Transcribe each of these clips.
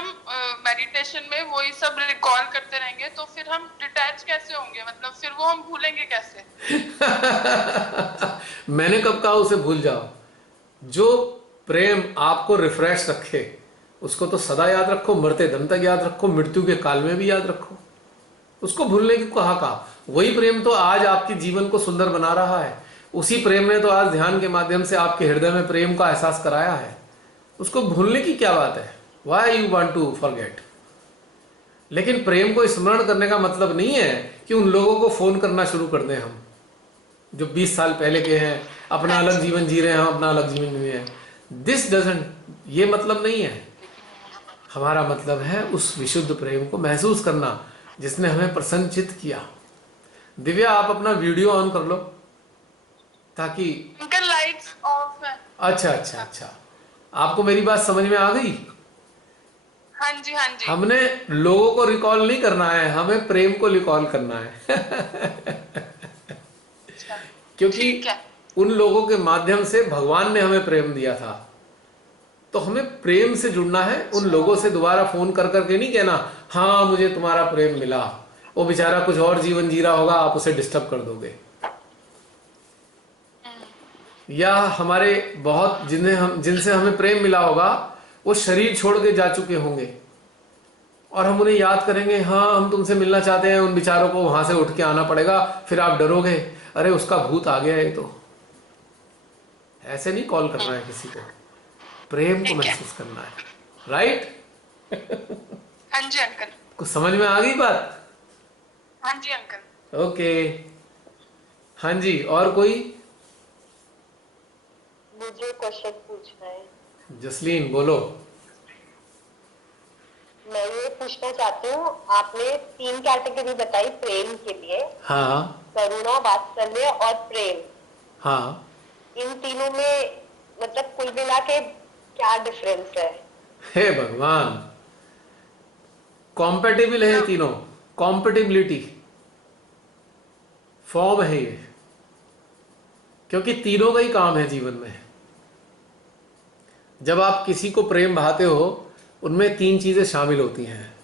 हम मेडिटेशन में वही सब रिकॉल करते रहेंगे तो फिर हम डिटैच कैसे होंगे, मतलब फिर वो हम भूलेंगे कैसे? मैंने कब कहा उसे भूल जाओ? जो प्रेम आपको रिफ्रेश रखे उसको तो सदा याद रखो, मरते दम तक याद रखो, मृत्यु के काल में भी याद रखो। उसको भूलने की कहा? वही प्रेम तो आज आपके जीवन को सुंदर बना रहा है। उसी प्रेम ने तो आज ध्यान के माध्यम से आपके हृदय में प्रेम का एहसास कराया है। उसको भूलने की क्या बात है? Why you want to forget? लेकिन प्रेम को स्मरण करने का मतलब नहीं है कि उन लोगों को फोन करना शुरू कर दें हम, जो 20 साल पहले के हैं, अपना हाँ अलग जी। जीवन जी रहे हैं, हम अपना अलग जीवन जी रहे हैं। दिस डजंट, ये मतलब नहीं है। हमारा मतलब है उस विशुद्ध प्रेम को महसूस करना जिसने हमें प्रसन्नचित किया। दिव्या, आप अपना वीडियो ऑन कर लो ताकि। अंकल लाइट्स ऑफ है। अच्छा अच्छा अच्छा, आपको मेरी बात समझ में आ गई? हाँ जी हाँ जी। हमने लोगों को रिकॉल नहीं करना है, हमें प्रेम को रिकॉल करना है। अच्छा। क्योंकि ठीक है। उन लोगों के माध्यम से भगवान ने हमें प्रेम दिया था, तो हमें प्रेम से जुड़ना है। उन अच्छा। लोगों से दोबारा फोन कर करके नहीं कहना हाँ मुझे तुम्हारा प्रेम मिला। वो बेचारा कुछ और जीवन जी रहा होगा, आप उसे डिस्टर्ब कर दोगे। या हमारे बहुत जिन्हें हम जिनसे हमें प्रेम मिला होगा वो शरीर छोड़ के जा चुके होंगे, और हम उन्हें याद करेंगे, हाँ हम तुमसे मिलना चाहते हैं, उन बेचारों को वहां से उठ के आना पड़ेगा, फिर आप डरोगे अरे उसका भूत आ गया है। तो ऐसे नहीं कॉल करना है किसी को, प्रेम को ठीक है। महसूस करना है। राइट? हाँ जी अंकल। कुछ समझ में आ गई बात? हाँ जी अंकल। ओके। हाँ जी, और कोई? मुझे क्वेश्चन पूछना है। जसलीन बोलो। मैं ये पूछना चाहती हूँ, आपने 3 कैटेगरी बताई प्रेम के लिए, हाँ करुणा, वात्सल्य और प्रेम। हाँ। इन तीनों में मतलब कुल मिला के क्या डिफरेंस है? हे भगवान, कॉम्पेटिबल है ये मतलब तीनों। कॉम्पेटिबिलिटी फॉर्म है ये, क्योंकि तीनों का ही काम है जीवन में। जब आप किसी को प्रेम बहाते हो उनमें 3 चीजें शामिल होती हैं,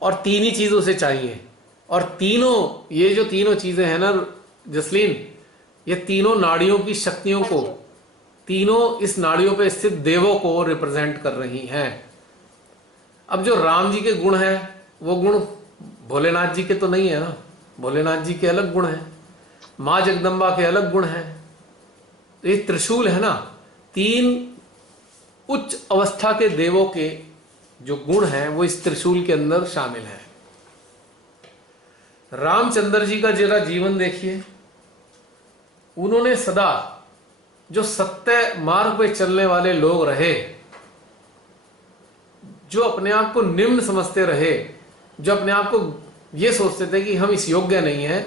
और 3 ही चीज उसे चाहिए। और तीनों, ये जो तीनों चीजें हैं ना जसलीन, ये तीनों नाड़ियों की शक्तियों हाँ को, जी। तीनों इस नाड़ियों पे स्थित देवों को रिप्रेजेंट कर रही हैं। अब जो राम जी के गुण हैं वो गुण भोलेनाथ जी के तो नहीं है ना, भोलेनाथ जी के अलग गुण हैं, माँ जगदम्बा के अलग गुण हैं। तो ये त्रिशूल है ना, 3 उच्च अवस्था के देवों के जो गुण हैं वो इस त्रिशूल के अंदर शामिल हैं। रामचंद्र जी का जरा जीवन देखिए, उन्होंने सदा जो सत्य मार्ग पे चलने वाले लोग रहे, जो अपने आप को निम्न समझते रहे, जो अपने आप को ये सोचते थे कि हम इस योग्य नहीं हैं,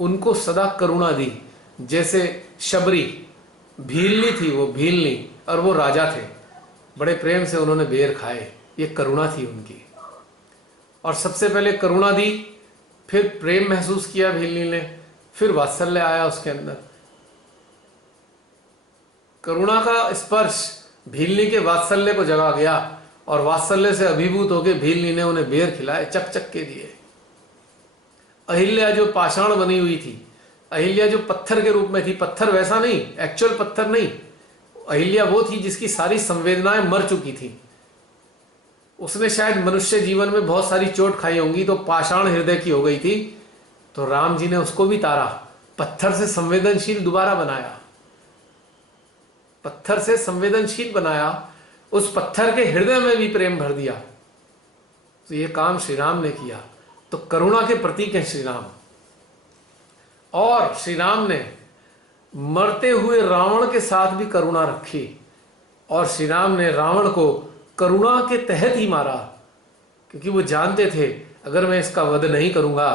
उनको सदा करुणा दी। जैसे शबरी भीलनी थी, वो भीलनी, और वो राजा थे, बड़े प्रेम से उन्होंने बेर खाए, ये करुणा थी उनकी। और सबसे पहले करुणा दी, फिर प्रेम महसूस किया भीलनी ने, फिर वात्सल्य आया उसके अंदर। करुणा का स्पर्श भीलनी के वात्सल्य को जगा गया, और वात्सल्य से अभिभूत होकर भीलनी ने उन्हें बेर खिलाए, चक चक के दिए। अहिल्या जो पाषाण बनी हुई थी, अहिल्या जो पत्थर के रूप में थी, पत्थर वैसा नहीं, एक्चुअल पत्थर नहीं, अहिल्या वो थी जिसकी सारी संवेदनाएं मर चुकी थी। उसने शायद मनुष्य जीवन में बहुत सारी चोट खाई होंगी, तो पाषाण हृदय की हो गई थी। तो राम जी ने उसको भी तारा, पत्थर से संवेदनशील दोबारा बनाया, पत्थर से संवेदनशील बनाया, उस पत्थर के हृदय में भी प्रेम भर दिया। तो ये काम श्री राम ने किया। तो करुणा के प्रतीक हैं श्री राम। और श्री राम ने मरते हुए रावण के साथ भी करुणा रखी, और श्री राम ने रावण को करुणा के तहत ही मारा, क्योंकि वो जानते थे अगर मैं इसका वध नहीं करूंगा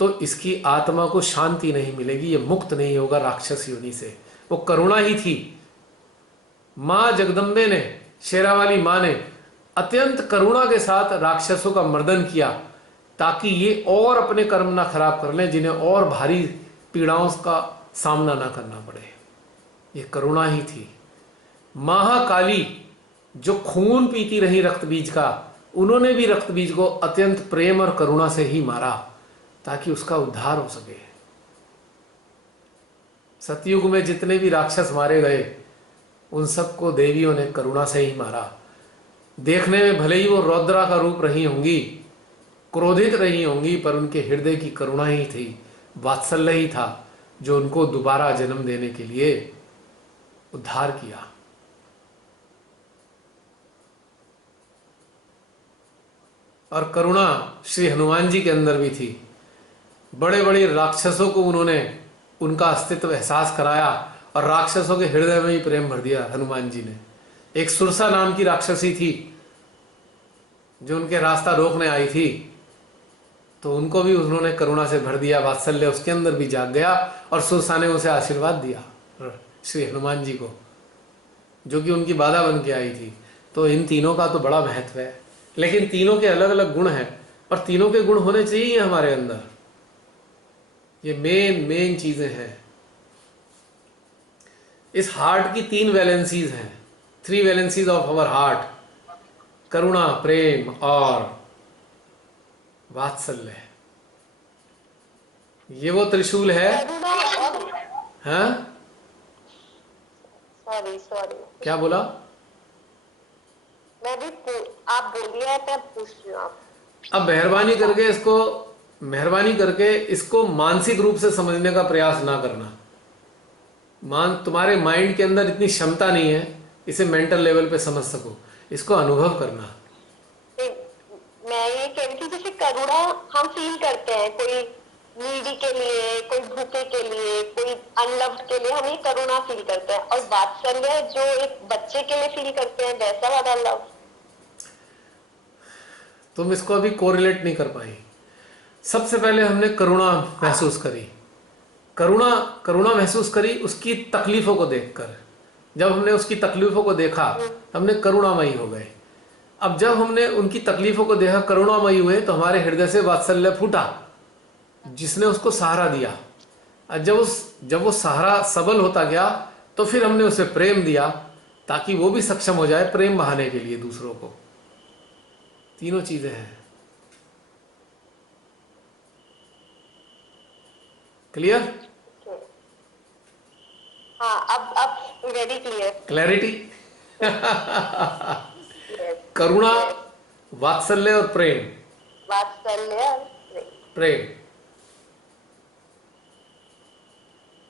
तो इसकी आत्मा को शांति नहीं मिलेगी, ये मुक्त नहीं होगा राक्षस योनि से। वो करुणा ही थी। मां जगदम्बे ने, शेरावाली मां ने अत्यंत करुणा के साथ राक्षसों का मर्दन किया, ताकि ये और अपने कर्म ना खराब कर लें, जिन्हें और भारी पीड़ाओं का सामना ना करना पड़े। ये करुणा ही थी। महाकाली जो खून पीती रही रक्त बीज का, उन्होंने भी रक्त बीज को अत्यंत प्रेम और करुणा से ही मारा ताकि उसका उद्धार हो सके। सतयुग में जितने भी राक्षस मारे गए उन सबको देवियों ने करुणा से ही मारा। देखने में भले ही वो रौद्रा का रूप रही होंगी, क्रोधित रही होंगी, पर उनके हृदय की करुणा ही थी, वात्सल्य ही था जो उनको दोबारा जन्म देने के लिए उद्धार किया। और करुणा श्री हनुमान जी के अंदर भी थी। बड़े बड़े राक्षसों को उन्होंने उनका अस्तित्व एहसास कराया और राक्षसों के हृदय में ही प्रेम भर दिया हनुमान जी ने। एक सुरसा नाम की राक्षसी थी जो उनके रास्ता रोकने आई थी, तो उनको भी उन्होंने करुणा से भर दिया, वात्सल्य उसके अंदर भी जाग गया और सुरसा ने उसे आशीर्वाद दिया श्री हनुमान जी को, जो कि उनकी बाधा बन के आई थी। तो इन तीनों का तो बड़ा महत्व है, लेकिन तीनों के अलग अलग गुण हैं और तीनों के गुण होने चाहिए हमारे अंदर। ये मेन चीजें हैं। इस हार्ट की 3 वैलेंसीज हैं, 3 वैलेंसीज ऑफ अवर हार्ट, करुणा, प्रेम और वात्सल्य। ये वो त्रिशूल है। हाँ, सॉरी क्या बोला? मैं भी आप बोलिए, मैं पूछ रही हूँ। अब मेहरबानी करके इसको मानसिक रूप से समझने का प्रयास ना करना। तुम्हारे माइंड के अंदर इतनी क्षमता नहीं है इसे मेंटल लेवल पे समझ सको, इसको अनुभव करना। मैं ये कह रही थी, जैसे करुणा हम फील करते हैं, कोई नीडी के लिए, कोई भूखे के लिए, कोई अनलव्ड के लिए हम ये करुणा फील करते हैं, और वात्सल्य जो एक बच्चे के लिए फील करते हैं, वैसा वाला लव। तुम इसको अभी कोरिलेट नहीं कर पाई। सबसे पहले हमने करुणा महसूस करी, करुणा महसूस करी उसकी तकलीफों को देखकर। जब हमने उसकी तकलीफों को देखा, हमने करुणामयी हो गए। अब जब हमने उनकी तकलीफों को देखा, करुणामयी हुए, तो हमारे हृदय से वात्सल्य फूटा, जिसने उसको सहारा दिया। और जब वो सहारा सबल होता गया, तो फिर हमने उसे प्रेम दिया ताकि वो भी सक्षम हो जाए प्रेम बहाने के लिए दूसरों को। तीनों चीजें हैं। क्लियर? हाँ, अब वेरी क्लियर। क्लैरिटी। करुणा, वात्सल्य और प्रेम। वात्सल्य, प्रेम।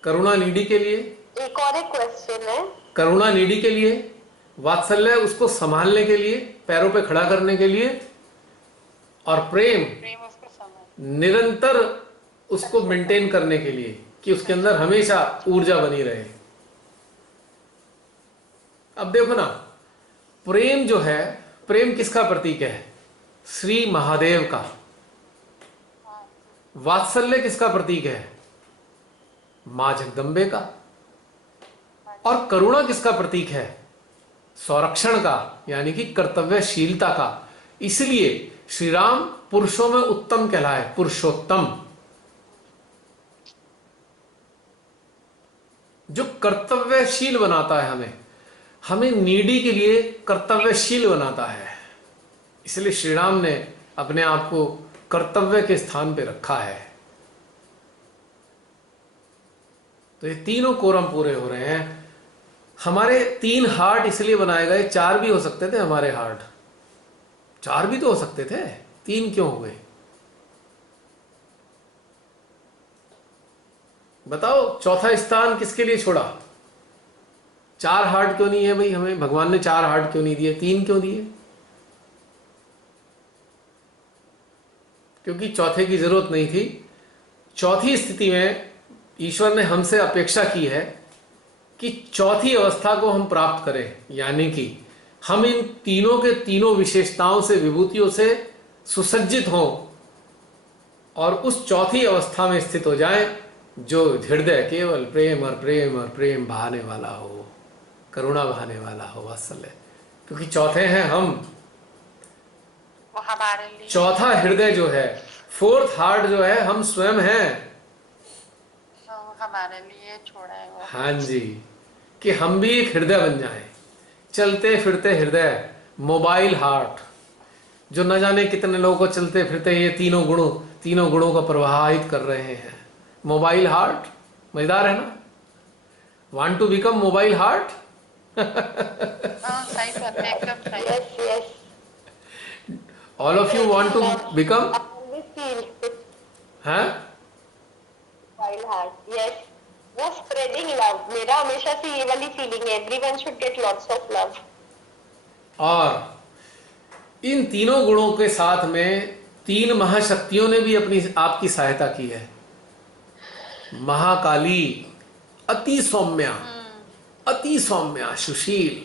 करुणा नीडी के लिए, एक और एक क्वेश्चन है। करुणा नीडी के लिए, वात्सल्य उसको संभालने के लिए, पैरों पे खड़ा करने के लिए, और प्रेम निरंतर उसको मेंटेन करने के लिए कि उसके अंदर हमेशा ऊर्जा बनी रहे। अब देखो ना, प्रेम जो है, प्रेम किसका प्रतीक है? श्री महादेव का। वात्सल्य किसका प्रतीक है? मां जगदंबे का। और करुणा किसका प्रतीक है? संरक्षण का, यानी कि कर्तव्यशीलता का। इसलिए श्री राम पुरुषों में उत्तम कहलाए, पुरुषोत्तम, जो कर्तव्यशील बनाता है। हमें नीडी के लिए कर्तव्यशील बनाता है। इसलिए श्री राम ने अपने आप को कर्तव्य के स्थान पे रखा है। तो ये तीनों कोरम पूरे हो रहे हैं। हमारे 3 हार्ट इसलिए बनाए गए, 4 भी हो सकते थे हमारे हार्ट, 4 भी तो हो सकते थे, 3 क्यों हुए? बताओ, चौथा स्थान किसके लिए छोड़ा? 4 हार्ट क्यों नहीं है भाई? हमें भगवान ने 4 हार्ट क्यों नहीं दिए, 3 क्यों दिए? क्योंकि चौथे की जरूरत नहीं थी। चौथी स्थिति में ईश्वर ने हमसे अपेक्षा की है कि चौथी अवस्था को हम प्राप्त करें, यानी कि हम इन तीनों के तीनों विशेषताओं से, विभूतियों से सुसज्जित हों और उस चौथी अवस्था में स्थित हो जाएं जो हृदय केवल प्रेम और प्रेम और प्रेम बहाने वाला हो, करुणा बहाने वाला हो, वात्सल्य। क्योंकि चौथे हैं हम। वो हमारे लिए, चौथा हृदय जो है, 4th हार्ट जो है, हम स्वयं हैं। हमारे लिए छोड़ा है वो। हाँ जी, कि हम भी एक हृदय बन जाएं। चलते फिरते हृदय, मोबाइल हार्ट, जो न जाने कितने लोगों को चलते फिरते ये तीनों गुणों को प्रवाहित कर रहे हैं। मोबाइल हार्ट, मजेदार है ना? Want to become mobile heart? हाँ सही बात है, एकदम सही। Yes, yes. All of you want to become? I always feel हैं? wild heart. Yes. वो spreading love. मेरा हमेशा से ये वाली फीलिंग है. Everyone should get lots of love. और इन तीनों गुणों के साथ में 3 महाशक्तियों ने भी अपनी आपकी सहायता की है। महाकाली अति सौम्या, अति सौम्या सुशील,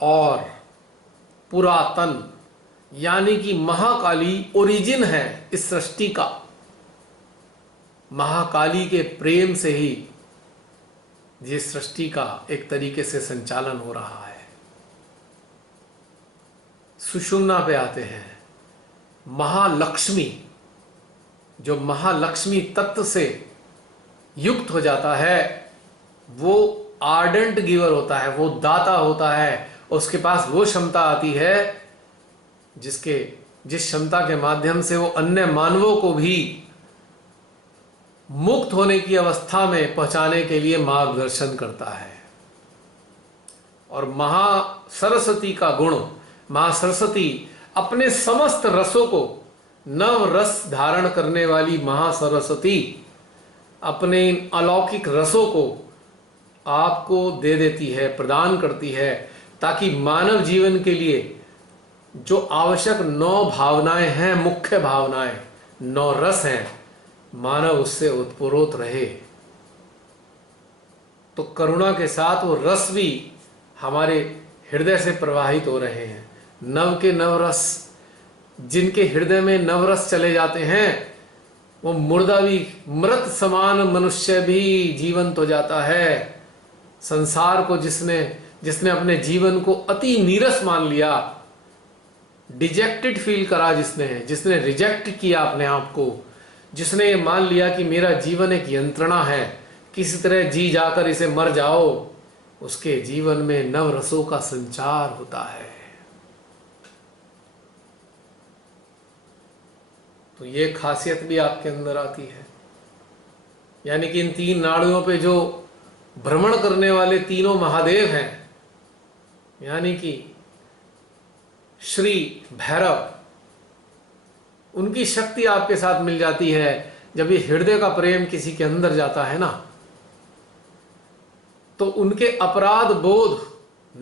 और पुरातन, यानी कि महाकाली ओरिजिन है इस सृष्टि का। महाकाली के प्रेम से ही ये सृष्टि का एक तरीके से संचालन हो रहा है। सुषुम्ना पे आते हैं। महालक्ष्मी, जो महालक्ष्मी तत्व से युक्त हो जाता है, वो आर्डेंट गिवर होता है, वो दाता होता है। उसके पास वो क्षमता आती है जिस क्षमता के माध्यम से वो अन्य मानवों को भी मुक्त होने की अवस्था में पहुंचाने के लिए मार्गदर्शन करता है। और महासरस्वती का गुण, महासरस्वती अपने समस्त रसों को, नव रस धारण करने वाली महासरस्वती अपने इन अलौकिक रसों को आपको दे देती है, प्रदान करती है, ताकि मानव जीवन के लिए जो आवश्यक 9 भावनाएं हैं, मुख्य भावनाएं 9 रस हैं, मानव उससे उत्पुरोत रहे। तो करुणा के साथ वो रस भी हमारे हृदय से प्रवाहित हो रहे हैं। नव के नव रस, जिनके हृदय में नवरस चले जाते हैं, वो मुर्दा भी, मृत समान मनुष्य भी जीवंत हो जाता है। संसार को जिसने अपने जीवन को अति नीरस मान लिया, डिजेक्टेड फील करा, जिसने रिजेक्ट किया अपने आप को, जिसने ये मान लिया कि मेरा जीवन एक यंत्रणा है, किसी तरह जी जाकर इसे मर जाओ, उसके जीवन में नव रसों का संचार होता है। तो ये खासियत भी आपके अंदर आती है। यानी कि इन 3 नाड़ियों पे जो भ्रमण करने वाले तीनों महादेव हैं, यानी कि श्री भैरव, उनकी शक्ति आपके साथ मिल जाती है। जब ये हृदय का प्रेम किसी के अंदर जाता है ना, तो उनके अपराध बोध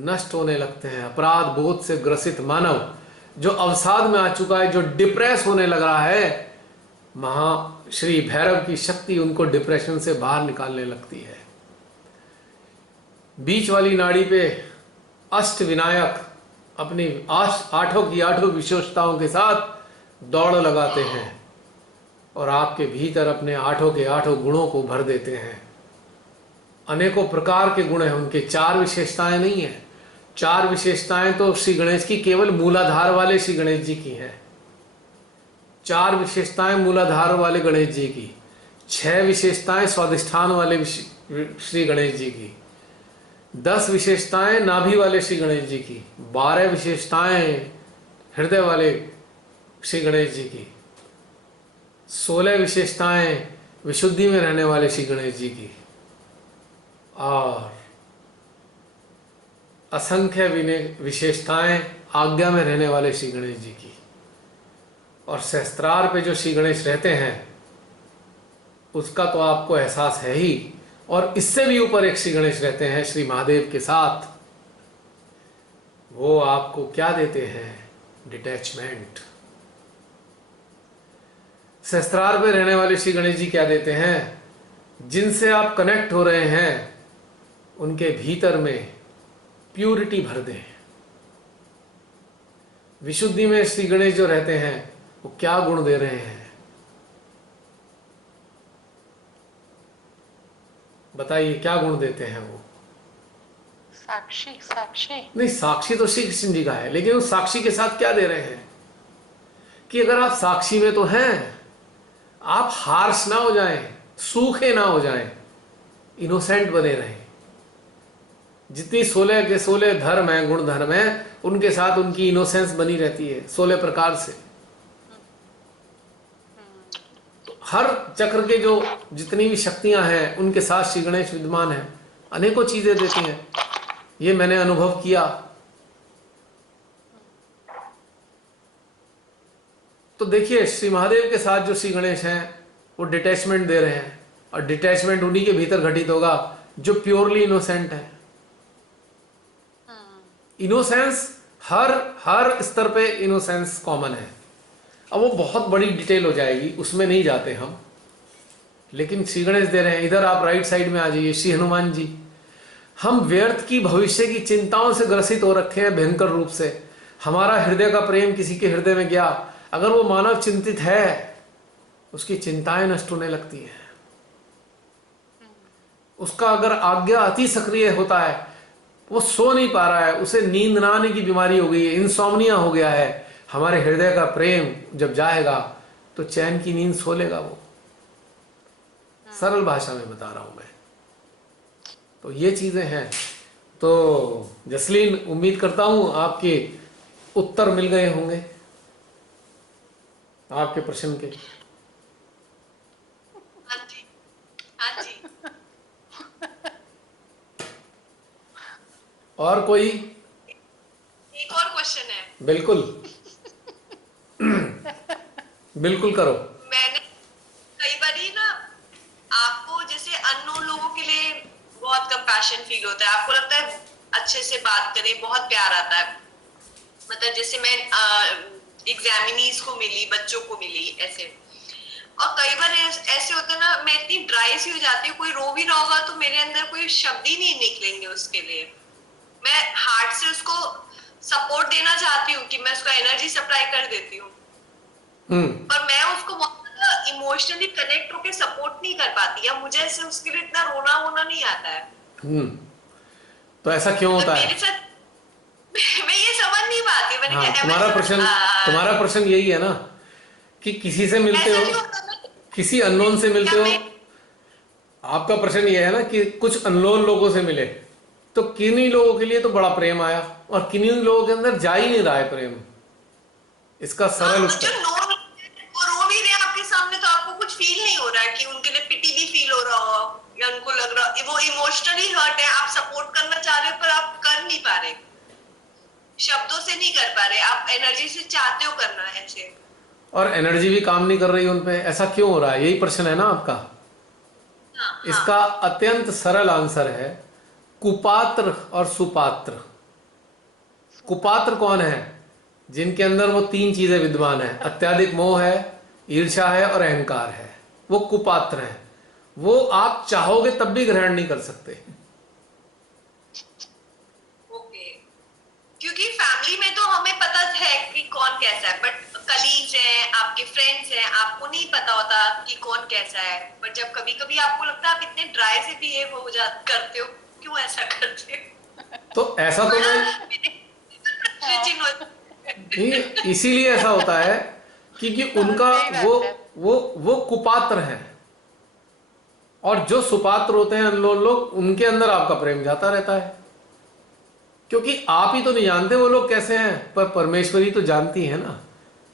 नष्ट होने लगते हैं। अपराध बोध से ग्रसित मानव जो अवसाद में आ चुका है, जो डिप्रेस होने लग रहा है, श्री भैरव की शक्ति उनको डिप्रेशन से बाहर निकालने लगती है। बीच वाली नाड़ी पे अष्ट विनायक अपनी 8 विशेषताओं के साथ दौड़ लगाते हैं और आपके भीतर अपने 8 गुणों को भर देते हैं। अनेकों प्रकार के गुण हैं उनके, 4 विशेषताएं नहीं है। 4 विशेषताएं तो श्री गणेश की केवल मूलाधार वाले श्री गणेश जी की हैं। 4 विशेषताएं मूलाधार वाले गणेश जी की, 6 विशेषताएं स्वाधिष्ठान वाले श्री गणेश जी की, 10 विशेषताएं नाभि वाले श्री गणेश जी की, 12 विशेषताएं हृदय वाले श्री गणेश जी की, 16 विशेषताएं विशुद्धि में रहने वाले श्री गणेश जी की, और असंख्य विशेषताएं आज्ञा में रहने वाले श्री गणेश जी की। और सहस्त्रार पे जो श्री गणेश रहते हैं उसका तो आपको एहसास है ही। और इससे भी ऊपर एक श्री गणेश रहते हैं श्री महादेव के साथ। वो आपको क्या देते हैं? डिटैचमेंट। सहस्त्रार पे रहने वाले श्री गणेश जी क्या देते हैं? जिनसे आप कनेक्ट हो रहे हैं उनके भीतर में प्यूरिटी भर दें। विशुद्धि में श्री गणेश जो रहते हैं वो क्या गुण दे रहे हैं? बताइए, क्या गुण देते हैं वो? साक्षी। नहीं, साक्षी तो श्री कृष्ण जी का है, लेकिन उस साक्षी के साथ क्या दे रहे हैं कि अगर आप साक्षी में तो हैं, आप हार्श ना हो जाएं, सूखे ना हो जाएं, इनोसेंट बने रहें। जितनी 16 के 16 धर्म है, गुण धर्म है, उनके साथ उनकी इनोसेंस बनी रहती है 16 प्रकार से। तो हर चक्र के जो जितनी भी शक्तियां हैं उनके साथ श्री गणेश विद्यमान है, अनेकों चीजें देते हैं। ये मैंने अनुभव किया। तो देखिए श्री महादेव के साथ जो श्री गणेश हैं वो डिटैचमेंट दे रहे हैं, और डिटैचमेंट उन्हीं के भीतर घटित होगा जो प्योरली इनोसेंट है। इनोसेंस हर स्तर पे इनोसेंस कॉमन है। अब वो बहुत बड़ी डिटेल हो जाएगी, उसमें नहीं जाते हम, लेकिन श्री गणेश दे रहे हैं। इधर आप राइट साइड में आ जाइए, श्री हनुमान जी। हम व्यर्थ की भविष्य की चिंताओं से ग्रसित हो रखे हैं भयंकर रूप से। हमारा हृदय का प्रेम किसी के हृदय में गया, अगर वो मानव चिंतित है, उसकी चिंताएं नष्ट होने लगती हैं। उसका अगर आज्ञा अति सक्रिय होता है, वो सो नहीं पा रहा है, उसे नींद ना आने की बीमारी हो गई है, इंसोम्निया हो गया है, हमारे हृदय का प्रेम जब जाएगा तो चैन की नींद सो लेगा वो। सरल भाषा में बता रहा हूं मैं। तो ये चीजें हैं। तो जसलीन, उम्मीद करता हूं आपके उत्तर मिल गए होंगे आपके प्रश्न के। हाँ जी, हाँ जी। और कोई? एक और क्वेश्चन है। बिल्कुल बिल्कुल करो। मैंने कई बारी ना, आपको जैसे अननोन लोगों के लिए बहुत कंपैशन फील होता है, आपको लगता है अच्छे से बात करें, बहुत प्यार आता है। मतलब जैसे मैं एग्जामिनीज को मिली, बच्चों को मिली, ऐसे। और कई बार ऐसे होता है ना, मैं इतनी ड्राई सी हो जाती हूँ, कोई रो भी रहा होगा तो मेरे अंदर कोई शब्द ही नहीं निकलेंगे उसके लिए। मैं हार्ट से उसको सपोर्ट देना चाहती हूँ कि मैं उसको एनर्जी सप्लाई कर देती हूँ, पर मैं उसको इमोशनली कनेक्ट होकर सपोर्ट नहीं कर पाती, या मुझे ऐसे उसके लिए इतना रोना वोना नहीं आता है। तो ऐसा क्यों होता है? मेरे साथ मैं ये समझ नहीं पाती। मैंने हाँ, कहा तुम्हारा प्रश्न यही है ना कि किसी से मिलते हो, किसी अननोन से मिलते हो। आपका प्रश्न ये है ना कि कुछ अननोन लोगों से मिले, तो किन्हीं लोगों के लिए तो बड़ा प्रेम आया और किन्हीं लोगों के अंदर जा ही नहीं रहा है प्रेम। इसका सरल उत्तर, वो रो भी रहे हैं आपके सामने, तो आपको कुछ फील नहीं हो रहा है कि उनके लिए पिटी भी फील हो रहा हो, या उनको लग रहा है वो इमोशनली हर्ट है, आप सपोर्ट करना चाह रहे हो पर आप कर नहीं पा रहे, शब्दों से नहीं कर पा रहे, आप एनर्जी से चाहते हो करना ऐसे, और एनर्जी भी काम नहीं कर रही उन पे। ऐसा क्यों हो रहा है? यही प्रश्न है ना आपका। हाँ, इसका अत्यंत सरल आंसर है कुपात्र और सुपात्र। कुपात्र कौन है? जिनके अंदर वो तीन चीजें विद्यमान है, अत्याधिक मोह है, ईर्ष्या है और अहंकार है, वो कुपात्र है। वो आप चाहोगे तब भी ग्रहण नहीं कर सकते। ओके। क्योंकि फैमिली में तो हमें पता है कि कौन कैसा है, बट कलीग्स हैं, आपके फ्रेंड्स हैं, आपको नहीं पता होता कि कौन कैसा है। पर जब कभी कभी आपको लगता है आप इतने ड्राई से बिहेव हो जा करते हो, क्यों ऐसा करते हो? तो ऐसा तो नहीं, इसीलिए ऐसा होता है क्योंकि उनका वो कुपात्र है, और जो सुपात्र होते हैं अनलोन लोग, उनके अंदर आपका प्रेम जाता रहता है। क्योंकि आप ही तो नहीं जानते वो लोग कैसे हैं, पर परमेश्वरी तो जानती है ना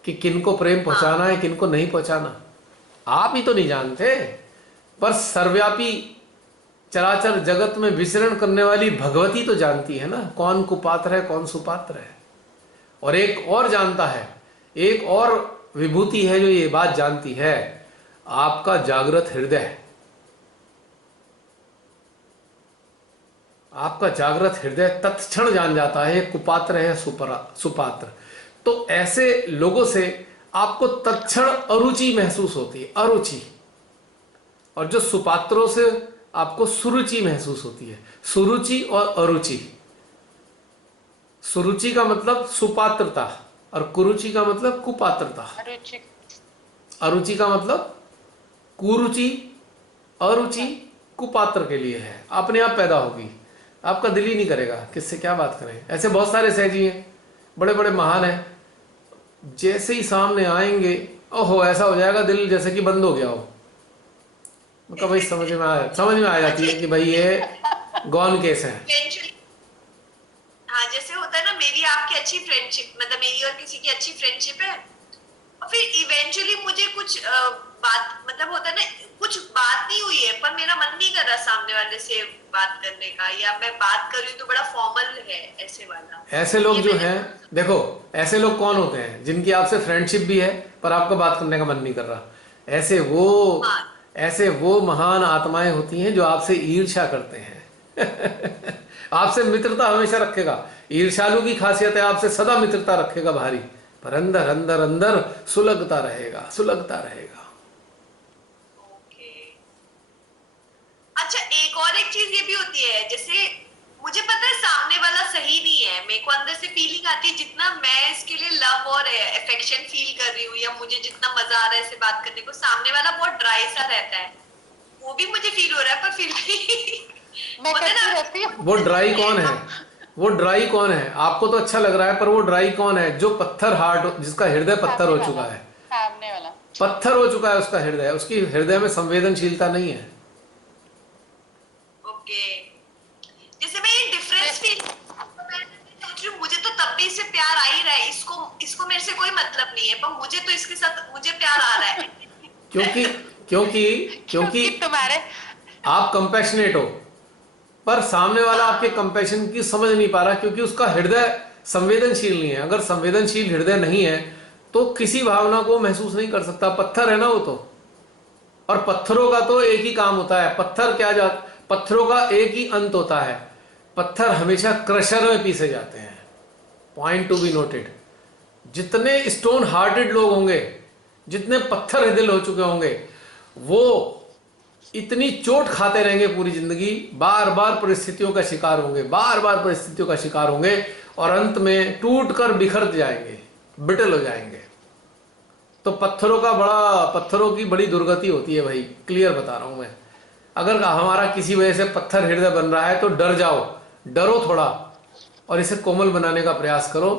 कि किनको प्रेम पहुंचाना है, किनको नहीं पहुंचाना। आप ही तो नहीं जानते, पर सर्वव्यापी चराचर जगत में विचरण करने वाली भगवती तो जानती है ना कौन कुपात्र है, कौन सुपात्र है। और एक और जानता है, एक और विभूति है जो ये बात जानती है, आपका जागृत हृदय। आपका जागृत हृदय तत्क्षण जान जाता है कुपात्र है सुपात्र। तो ऐसे लोगों से आपको तत्क्षण अरुचि महसूस होती है, अरुचि। और जो सुपात्रों से आपको सुरुचि महसूस होती है, सुरुचि और अरुचि। सुरुचि का मतलब सुपात्रता और कुरुचि का मतलब कुपात्रता। अरुचि का मतलब कुरुचि, अरुचि कुपात्र के लिए है, अपने आप पैदा होगी। आपका दिल ही नहीं करेगा, किससे क्या बात करें। ऐसे बहुत सारे सहजी हैं, बड़े बड़े महान हैं, जैसे ही सामने आएंगे ओहो ऐसा हो जाएगा दिल जैसे कि बंद हो गया हो। मतलब भाई समझ में आ जाती है कि भाई ये गौन केस है। फ्रेंडशिप, मतलब मेरी और किसी की अच्छी फ्रेंडशिप है, और फिर इवेंचुअली मुझे कुछ बात, मतलब होता है ना, कुछ बात नहीं हुई है पर मेरा मन नहीं कर रहा सामने वाले से बात करने का, या मैं बात कर रही हूँ तो बड़ा फॉर्मल है ऐसे वाला। ऐसे लोग ये जो मैंने, हैं, देखो ऐसे लोग कौन होते हैं जिनकी आपसे फ्रेंडशिप भी है पर आपका बात करने का मन नहीं कर रहा। ऐसे वो हाँ ऐसे वो महान आत्माएं होती हैं जो आपसे ईर्ष्या करते हैं। आपसे मित्रता हमेशा रखेगा। ईर्ष्यालु की खासियत है आपसे सदा मित्रता रखेगा भारी, पर अंदर अंदर अंदर सुलगता रहेगा, सुलगता रहेगा। ओके। अच्छा, एक चीज ये भी होती है, जैसे मुझे पता है सामने वाला सही नहीं है, मेरे को अंदर से फीलिंग आती है, जितना मैं इसके लिए लव और अफेक्शन फील कर रही हूँ, या मुझे जितना मजा आ रहा है इसे बात करने को, सामने वाला बहुत ड्राई सा रहता है, वो भी मुझे फील हो रहा है, पर फिर भी मैं होता है करती ना। रहती हूँ। वो ड्राई कौन है? वो ड्राई कौन है? आपको तो अच्छा लग रहा है पर वो ड्राई कौन है? जो पत्थर हार्ट, जिसका हृदय पत्थर हो चुका है, सामने वाला पत्थर हो चुका है उसका हृदय, उसकी हृदय में संवेदनशीलता नहीं है। ओके, जैसे मैं ये डिफरेंस फील सोच रही हूँ, मुझे तो तब भी इससे प्यार आ ही रहा है, इसको मेरे से कोई मतलब नहीं है, पर मुझे तो इसके साथ मुझे प्यार आ रहा है। क्योंकि क्योंकि क्योंकि तुम्हारे आप कंपैशनेट हो, पर सामने वाला आपके कंपैशन की समझ नहीं पा रहा क्योंकि उसका हृदय संवेदनशील नहीं है। अगर संवेदनशील हृदय नहीं है तो किसी भावना को महसूस नहीं कर सकता। पत्थर है ना वो तो, और पत्थरों का तो एक ही काम होता है। पत्थरों का एक ही अंत होता है, पत्थर हमेशा क्रशर में पीसे जाते हैं। Point to be noted. जितने स्टोन हार्टेड लोग होंगे, जितने पत्थर दिल हो चुके होंगे, वो इतनी चोट खाते रहेंगे पूरी जिंदगी, बार बार परिस्थितियों का शिकार होंगे, बार बार परिस्थितियों का शिकार होंगे, और अंत में टूट कर बिखर जाएंगे, बिटल हो जाएंगे। तो पत्थरों की बड़ी दुर्गति होती है भाई, क्लियर बता रहा हूं मैं। अगर हमारा किसी वजह से पत्थर हृदय बन रहा है तो डर जाओ, डरो थोड़ा, और इसे कोमल बनाने का प्रयास करो।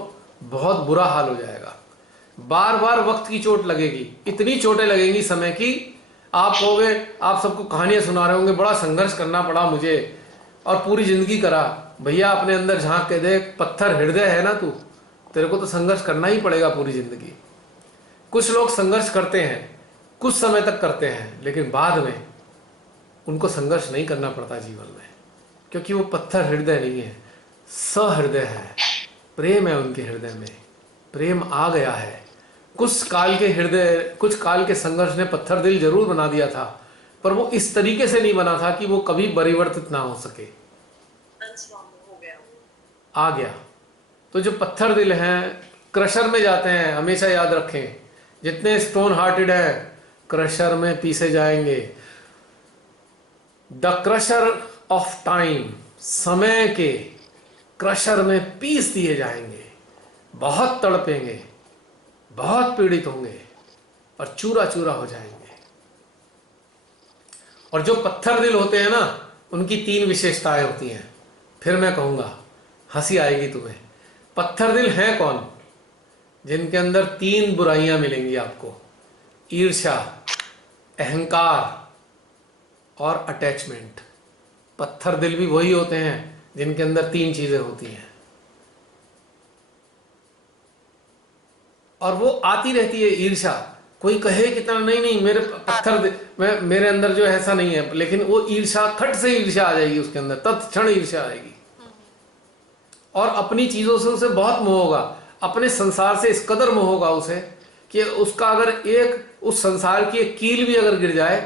बहुत बुरा हाल हो जाएगा। बार बार वक्त की चोट लगेगी, इतनी चोटें लगेंगी समय की, आप कहोगे, आप सबको कहानियां सुना रहे होंगे, बड़ा संघर्ष करना पड़ा मुझे और पूरी जिंदगी करा। भैया अपने अंदर झांक के देख, पत्थर हृदय है ना तू, तेरे को तो संघर्ष करना ही पड़ेगा पूरी जिंदगी। कुछ लोग संघर्ष करते हैं, कुछ समय तक करते हैं, लेकिन बाद में उनको संघर्ष नहीं करना पड़ता जीवन में, क्योंकि वो पत्थर हृदय नहीं है, सहृदय है। प्रेम है उनके हृदय में, प्रेम आ गया है। कुछ काल के संघर्ष ने पत्थर दिल जरूर बना दिया था, पर वो इस तरीके से नहीं बना था कि वो कभी परिवर्तित ना हो सके। हो गया। आ गया। तो जो पत्थर दिल हैं क्रशर में जाते हैं, हमेशा याद रखें। जितने स्टोन हार्टेड हैं क्रशर में पीसे जाएंगे। द क्रशर ऑफ टाइम, समय के क्रशर में पीस दिए जाएंगे। बहुत तड़पेंगे, बहुत पीड़ित होंगे और चूरा चूरा हो जाएंगे। और जो पत्थर दिल होते हैं ना, उनकी 3 विशेषताएं होती हैं। फिर मैं कहूंगा, हंसी आएगी तुम्हें। पत्थर दिल हैं कौन? जिनके अंदर 3 बुराइयां मिलेंगी आपको: ईर्ष्या, अहंकार और अटैचमेंट। पत्थर दिल भी वही होते हैं जिनके अंदर 3 चीजें होती हैं, और वो आती रहती है। ईर्ष्या, कोई कहे कितना नहीं नहीं मेरे मेरे अंदर जो है ऐसा नहीं है, लेकिन वो ईर्ष्या, खट से ईर्ष्या आ जाएगी उसके अंदर, तत्क्षण ईर्ष्या आएगी। और अपनी चीजों से उसे बहुत मोह होगा, अपने संसार से इस कदर मोह होगा उसे कि उसका अगर उस संसार की एक कील भी अगर गिर जाए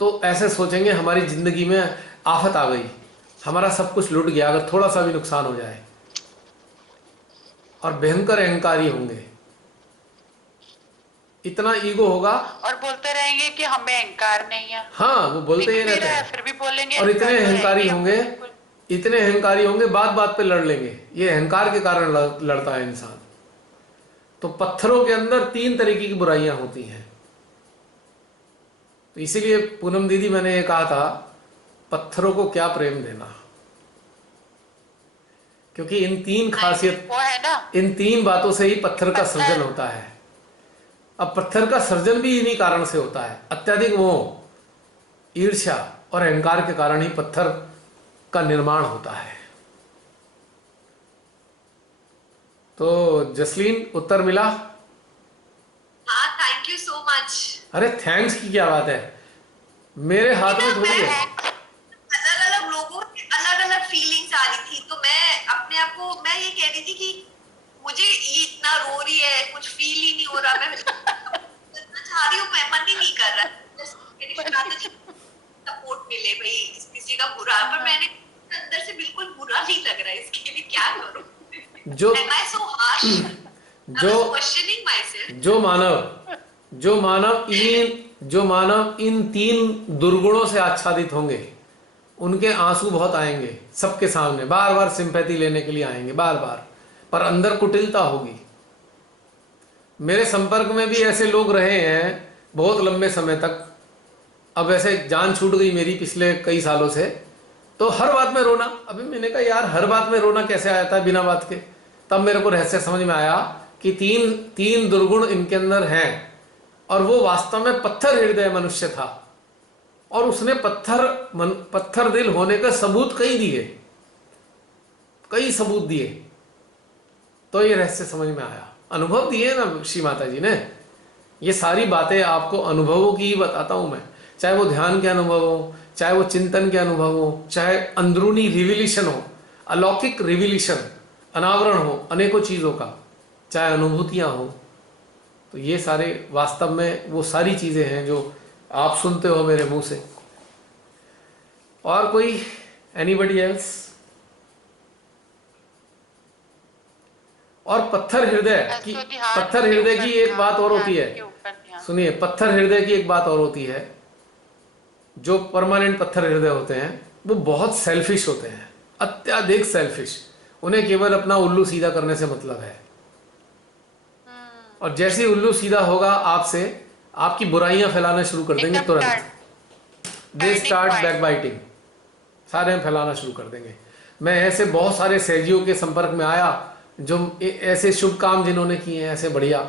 तो ऐसे सोचेंगे हमारी जिंदगी में आफत आ गई, हमारा सब कुछ लुट गया अगर थोड़ा सा भी नुकसान हो जाए। और भयंकर अहंकारी होंगे, इतना ईगो होगा, और बोलते रहेंगे कि हमें अहंकार नहीं है। हाँ वो बोलते ही रहते हैं, फिर भी बोलेंगे। और इतने अहंकारी होंगे, बात बात पे लड़ लेंगे। ये अहंकार के कारण लड़ता है इंसान। तो पत्थरों के अंदर 3 तरीके की बुराइयां होती हैं। तो इसीलिए पूनम दीदी, मैंने ये कहा था, पत्थरों को क्या प्रेम देना, क्योंकि इन 3 खासियत, वो है ना, इन 3 बातों से ही पत्थर का सर्जन होता है। अब पत्थर का सर्जन भी इन्हीं कारण से होता है। अत्यधिक मोह, ईर्ष्या और अहंकार के कारण ही पत्थर का निर्माण होता है। तो जसलीन, उत्तर मिला? हाँ, थैंक यू सो मच। अरे थैंक्स की क्या बात है, मेरे हाथ में थोड़ी है। अलग अलग लोगों की अलग अलग फीलिंग्स आ रही थी, तो मैं अपने आप को मैं ये कह रही थी कि मुझे ये इतना रो रही है, कुछ फील ही नहीं हो रहा, मैं चाह रही हूँ, मैं मन ही नहीं कर रहा सपोर्ट मिले भाई, किसी का बुरा, पर मैंने अंदर से बिल्कुल बुरा नहीं लग रहा है, इसके लिए क्या करूं? जो Am I so harsh? I जो was questioning myself. जो मानव इन 3 दुर्गुणों से आच्छादित होंगे, उनके आंसू बहुत आएंगे सबके सामने, बार बार सिंपैथी लेने के लिए आएंगे, बार बार, पर अंदर कुटिलता होगी। मेरे संपर्क में भी ऐसे लोग रहे हैं बहुत लंबे समय तक। अब ऐसे जान छूट गई मेरी पिछले कई सालों से, तो हर बात में रोना। अभी मैंने कहा यार हर बात में रोना कैसे आया था बिना बात के? तब मेरे को रहस्य समझ में आया कि तीन दुर्गुण इनके अंदर हैं, और वो वास्तव में पत्थर हृदय मनुष्य था, और उसने पत्थर दिल होने का सबूत कई सबूत दिए। तो ये रहस्य समझ में आया, अनुभव दिए ना श्री माता जी ने। ये सारी बातें आपको अनुभवों की ही बताता हूं मैं, चाहे वो ध्यान के अनुभव हो, चाहे वो चिंतन के अनुभव हो, चाहे अंदरूनी रिविलेशन हो, अलौकिक रिविलेशन, अनावरण हो अनेकों चीजों का, चाहे अनुभूतियां हो। तो ये सारे वास्तव में वो सारी चीजें हैं जो आप सुनते हो मेरे मुंह से। और कोई, एनीबडी एल्स? और पत्थर हृदय की एक बात और होती है, सुनिए, पत्थर हृदय की एक बात और होती है। जो परमानेंट पत्थर हृदय होते हैं वो बहुत सेल्फिश होते हैं, अत्याधिक सेल्फिश। उन्हें केवल अपना उल्लू सीधा करने से मतलब है, और जैसे ही उल्लू सीधा होगा आपसे, आपकी बुराइयां फैलाना शुरू कर देंगे तुरंत। दे स्टार्ट बैकबाइटिंग, सारे में फैलाना शुरू कर देंगे। मैं ऐसे बहुत सारे सहजियों के संपर्क में आया जो ऐसे शुभ काम जिन्होंने किए हैं ऐसे बढ़िया,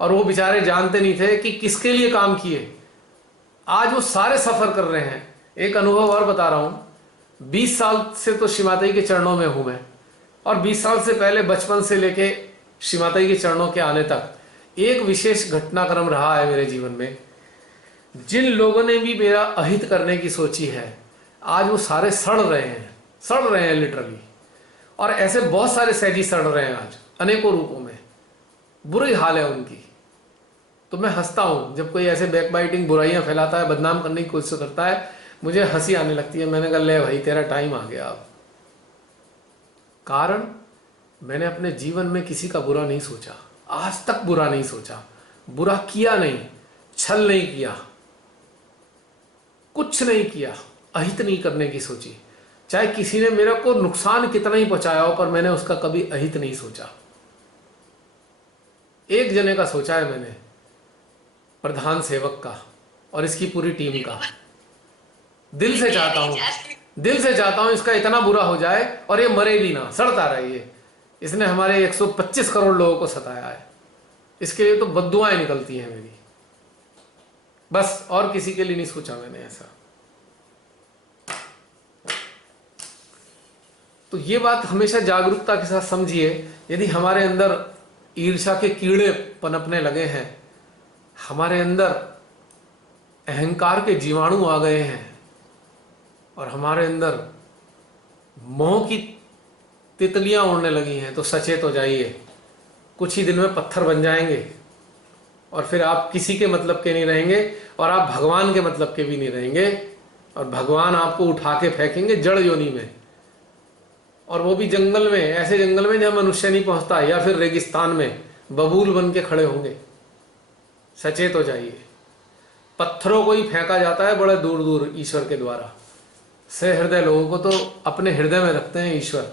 और वो बेचारे जानते नहीं थे कि किसके लिए काम किए। आज वो सारे सफर कर रहे हैं। एक अनुभव और बता रहा हूं, 20 साल से तो श्री माता जी के चरणों में हूं मैं, और 20 साल से पहले बचपन से लेके श्री माता जी के चरणों के आने तक एक विशेष घटनाक्रम रहा है मेरे जीवन में। जिन लोगों ने भी मेरा अहित करने की सोची है, आज वो सारे सड़ रहे हैं लिटरली। और ऐसे बहुत सारे सहजी सड़ रहे हैं आज अनेकों रूपों में, बुरी हाल है उनकी। तो मैं हंसता हूं जब कोई ऐसे बैकबाइटिंग बुराइयां फैलाता है, बदनाम करने की कोशिश करता है, मुझे हंसी आने लगती है। मैंने कहा ले भाई तेरा टाइम आ गया अब। कारण मैंने अपने जीवन में किसी का बुरा नहीं सोचा, आज तक बुरा नहीं सोचा, बुरा किया नहीं, छल नहीं किया, कुछ नहीं किया, अहित नहीं करने की सोची। चाहे किसी ने मेरे को नुकसान कितना ही पहुंचाया हो, पर मैंने उसका कभी अहित नहीं सोचा। एक जने का सोचा है मैंने, प्रधान सेवक का और इसकी पूरी टीम का। दिल से चाहता हूं इसका इतना बुरा हो जाए और ये मरे भी ना, सड़ता रहे। ये इसने हमारे 125 करोड़ लोगों को सताया है, इसके लिए तो बद्दुआएं निकलती हैं मेरी, बस। और किसी के लिए नहीं सोचा मैंने ऐसा। तो ये बात हमेशा जागरूकता के साथ समझिए। यदि हमारे अंदर ईर्ष्या के कीड़े पनपने लगे हैं, हमारे अंदर अहंकार के जीवाणु आ गए हैं, और हमारे अंदर मोह की तितलियां उड़ने लगी हैं, तो सचेत हो जाइए, कुछ ही दिन में पत्थर बन जाएंगे, और फिर आप किसी के मतलब के नहीं रहेंगे, और आप भगवान के मतलब के भी नहीं रहेंगे, और भगवान आपको उठा के फेंकेंगे जड़ योनि में, और वो भी जंगल में, ऐसे जंगल में जहां मनुष्य नहीं पहुंचता, या फिर रेगिस्तान में बबूल बन के खड़े होंगे। सचेत हो जाइए। पत्थरों को ही फेंका जाता है बड़े दूर दूर ईश्वर के द्वारा। सहृदय लोगों को तो अपने हृदय में रखते हैं ईश्वर।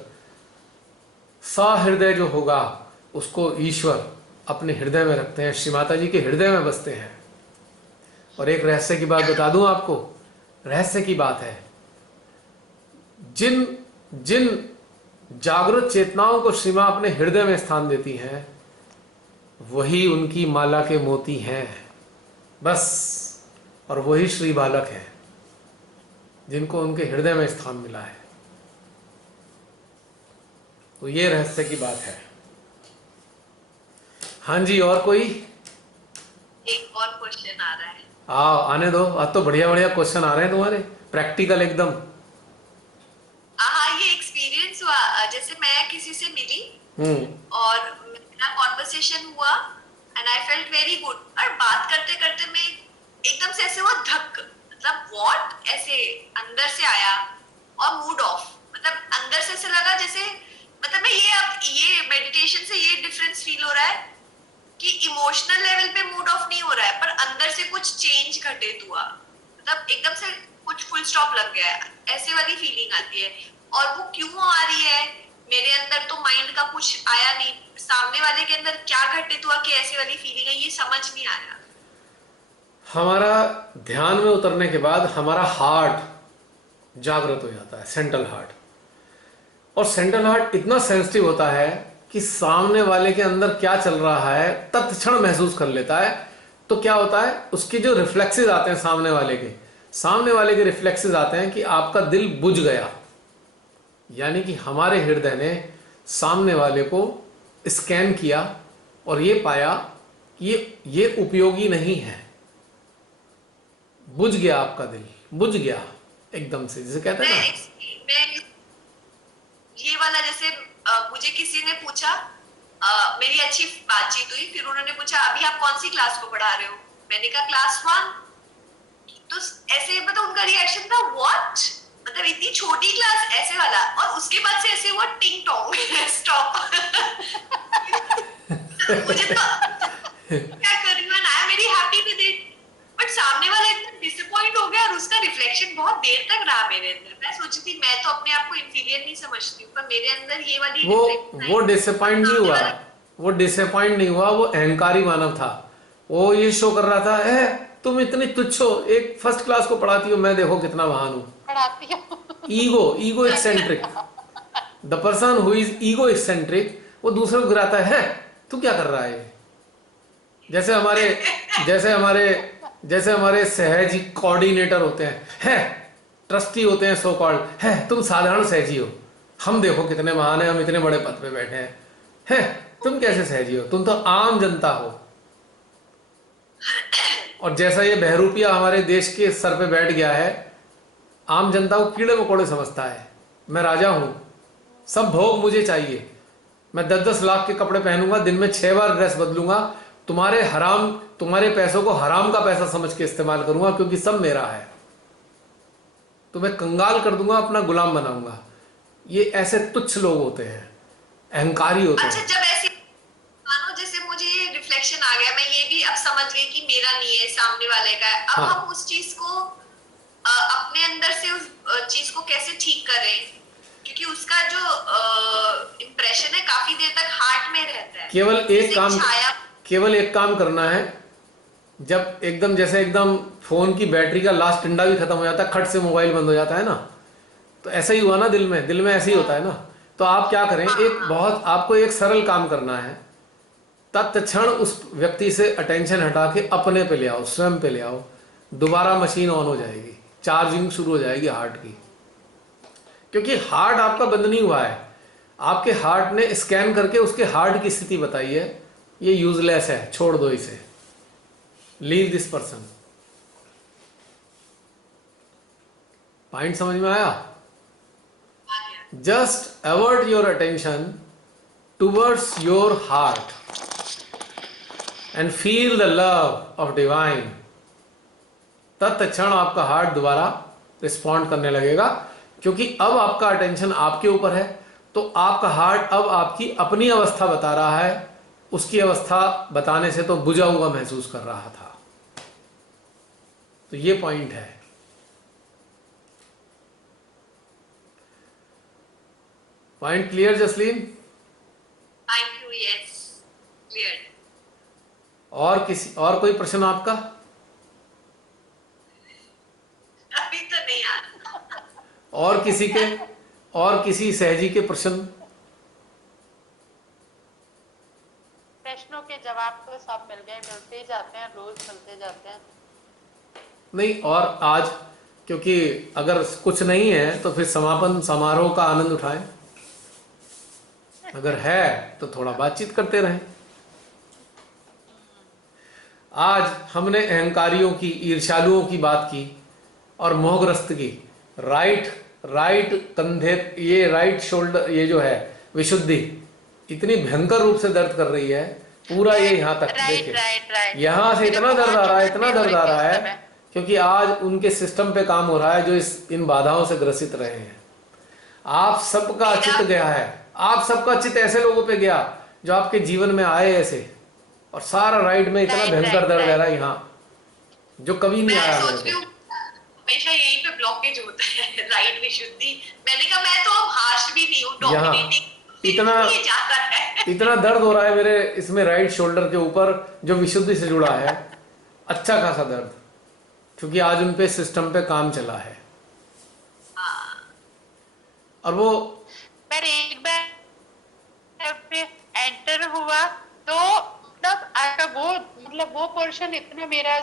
सहृदय जो होगा उसको ईश्वर अपने हृदय में रखते हैं, श्री माता जी के हृदय में बसते हैं। और एक रहस्य की बात बता दूं आपको, रहस्य की बात है, जिन जागृत चेतनाओं को श्री मां अपने हृदय में स्थान देती हैं, वही उनकी माला के मोती हैं, बस। और वही श्री बालक हैं जिनको उनके हृदय में स्थान मिला है। तो ये रहस्य की बात है। हाँ जी, और कोई? एक और क्वेश्चन आ रहा है। आओ, आने दो। आज तो बढ़िया बढ़िया क्वेश्चन आ रहे हैं तुम्हारे, प्रैक्टिकल एकदम। हाँ, ये एक्सपीरियंस हुआ, जैसे मैं किसी से मिली और मेरा कॉन्वर्सेशन हुआ and I felt very good, और बात करते करते मैं एकदम से ऐसे हुआ धक, मतलब व्हाट, ऐसे अंदर से आया और मूड ऑफ, मतलब अंदर से ऐसे लगा जैसे, मतलब मैं ये अब ये मेडिटेशन से ये डिफरेंस फील हो रहा है कि इमोशनल लेवल पे मूड ऑफ नहीं हो रहा है, पर अंदर से कुछ चेंज घटित हुआ, मतलब एकदम से कुछ फुल स्टॉप लग गया है, ऐसे वाली फीलिंग आती है। और वो क्यों आ रही है, मेरे अंदर तो माइंड का कुछ आया नहीं, सामने वाले के अंदर क्या घटित हुआ कि ऐसी वाली फीलिंग है, ये समझ नहीं आया। हमारा ध्यान में उतरने के बाद हमारा हार्ट जागृत हो जाता है, सेंट्रल हार्ट। और सेंट्रल हार्ट इतना सेंसिटिव होता है कि सामने वाले के अंदर क्या चल रहा है तत्क्षण महसूस कर लेता है। तो क्या होता है, उसके जो रिफ्लेक्सेस आते हैं सामने वाले के रिफ्लेक्सेस आते हैं कि आपका दिल बुझ गया, यानी कि हमारे हृदय ने सामने वाले को स्कैन किया और ये पाया कि ये उपयोगी नहीं है, बुझ गया, आपका दिल बुझ गया एकदम से, जिसे कहते हैं ना। मैं ये वाला जैसे मुझे किसी ने पूछा, मेरी अच्छी बातचीत हुई, फिर उन्होंने पूछा अभी आप कौन सी क्लास को पढ़ा रहे हो, मैंने कहा क्लास 1, तो ऐसे मतलब उनका रिएक्शन था व्हाट, मतलब इतनी छोटी क्लास, ऐसे वाला, और उसके बाद से ऐसे हुआ टिंग टोंग स्टॉप। मुझे तो क्या कर रही हूँ, I am very happy with it, but सामने वाला इतना डिसअपॉइंट हो गया और उसका रिफ्लेक्शन बहुत देर तक रहा मेरे अंदर। मैं सोची थी, मैं तो अपने आप को इंफीरियर नहीं समझती हूँ, पर मेरे अंदर ये वाली वो डिसअपॉइंट नहीं हुआ, वो डिसअपॉइंट नहीं हुआ, वो अहंकारी मानव था। वो ये शो कर रहा था, है तुम इतनी तुच्छ हो, एक फर्स्ट क्लास को पढ़ाती हो, मैं देखो कितना महान हूं। पढ़ाती हूँ। Ego eccentric, the person who is ego eccentric, वो दूसरे को गिराता है तू क्या कर रहा है। जैसे हमारे सहजी कोऑर्डिनेटर होते हैं, ट्रस्टी होते हैं, सो कॉल्ड, है तुम साधारण सहजी हो, हम देखो कितने महान है, हम इतने बड़े पद पे बैठे हैं, तुम कैसे सहजी हो, तुम तो आम जनता हो। और जैसा ये बहरूपिया हमारे देश के सर पे बैठ गया है, आम जनता को कीड़े मकोड़े समझता है, मैं राजा हूं, सब भोग मुझे चाहिए, मैं 10-10 लाख के कपड़े पहनूंगा, दिन में 6 बार ड्रेस बदलूंगा, तुम्हारे पैसों को हराम का पैसा समझ के इस्तेमाल करूंगा, क्योंकि सब मेरा है, तुम्हें कंगाल कर दूंगा, अपना गुलाम बनाऊंगा। ये ऐसे तुच्छ लोग होते हैं, अहंकारी होते हैं। अच्छा, जब ऐसी मानो जैसे मुझे ये रिफ्लेक्शन आ गया, मैं ये भी अब समझ गई कि मेरा नहीं है, सामने वाले का है, अब हाँ। हम उस चीज को अपने अंदर से उस चीज को कैसे ठीक करें, क्योंकि उसका जो इम्प्रेशन है काफी देर तक हार्ट में रहता है। केवल एक काम करना है, जब एकदम फोन की बैटरी का लास्ट डंडा भी खत्म हो जाता है, खट से मोबाइल बंद हो जाता है ना, तो ऐसा ही हुआ ना, दिल में ऐसे ही होता है ना। तो आप क्या करें, आपको एक सरल काम करना है, तत्क्षण उस व्यक्ति से अटेंशन हटा के अपने पे ले आओ, स्वयं पे ले आओ, दोबारा मशीन ऑन हो जाएगी, चार्जिंग शुरू हो जाएगी हार्ट की। क्योंकि हार्ट आपका बंद नहीं हुआ है, आपके हार्ट ने स्कैन करके उसके हार्ट की स्थिति बताई है, ये यूजलेस है, छोड़ दो इसे, लीव दिस पर्सन। पॉइंट समझ में आया? Just avert your attention towards your heart and feel the love of divine. तत्क्षण आपका हार्ट दोबारा रिस्पॉन्ड करने लगेगा, क्योंकि अब आपका अटेंशन आपके ऊपर है, तो आपका हार्ट अब आपकी अपनी अवस्था बता रहा है, उसकी अवस्था बताने से तो बुझा हुआ महसूस कर रहा था। तो ये पॉइंट है। Point clear Jasleen? Thank you, yes clear. और कोई प्रश्न आपका? अभी तो नहीं आता। और किसी सहजी के प्रश्न? प्रश्नों के जवाब तो सब मिल गए, मिलते ही जाते हैं, रोज मिलते जाते हैं। नहीं, और आज क्योंकि अगर कुछ नहीं है तो फिर समापन समारोह का आनंद उठाएं, अगर है तो थोड़ा बातचीत करते रहें। आज हमने अहंकारियों की, ईर्ष्यालुओं की बात की और मोहग्रस्त की। राइट राइट कंधे, ये राइट शोल्डर, ये जो है विशुद्धि इतनी भयंकर रूप से दर्द कर रही है, पूरा ये यहाँ तक राइट देखिए, राइट राइट। यहाँ से मुझे इतना दर्द आ बहुत रहा है, चोट इतना भी हो दर्द रही आ थी रहा उस है, समय। क्योंकि आज उनके सिस्टम पे काम हो रहा है जो इन बाधाओं से ग्रसित रहे हैं। आप सबका चित्त गया है, आप सबका चित्त ऐसे लोगों पे गया जो आपके जीवन में आए ऐसे, और सारा राइट में इतना राइट भयंकर राइट दर्द है राइट। यहाँ जो कभी नहीं मैं आया मेरे सोच रही को। हूँ हमेशा यहीं पे ब्लॉकेज होता है राइट विशुद्धि। मैंने कहा मैं तो अब हार्श भी नहीं हूँ, यहाँ डोमिनेटिंग इतना ये जाता है। इतना दर्द हो रहा है मेरे इसमें राइट शोल्डर के ऊपर जो विशुद्धि से जुड़ा है, अच्छा खासा दर्द, क्योंकि आज उन पे सिस्टम पे काम चला है। और वो पर एक बार एंटर हुआ तो मतलब आपका वो मतलब वो पोर्शन इतना मेरा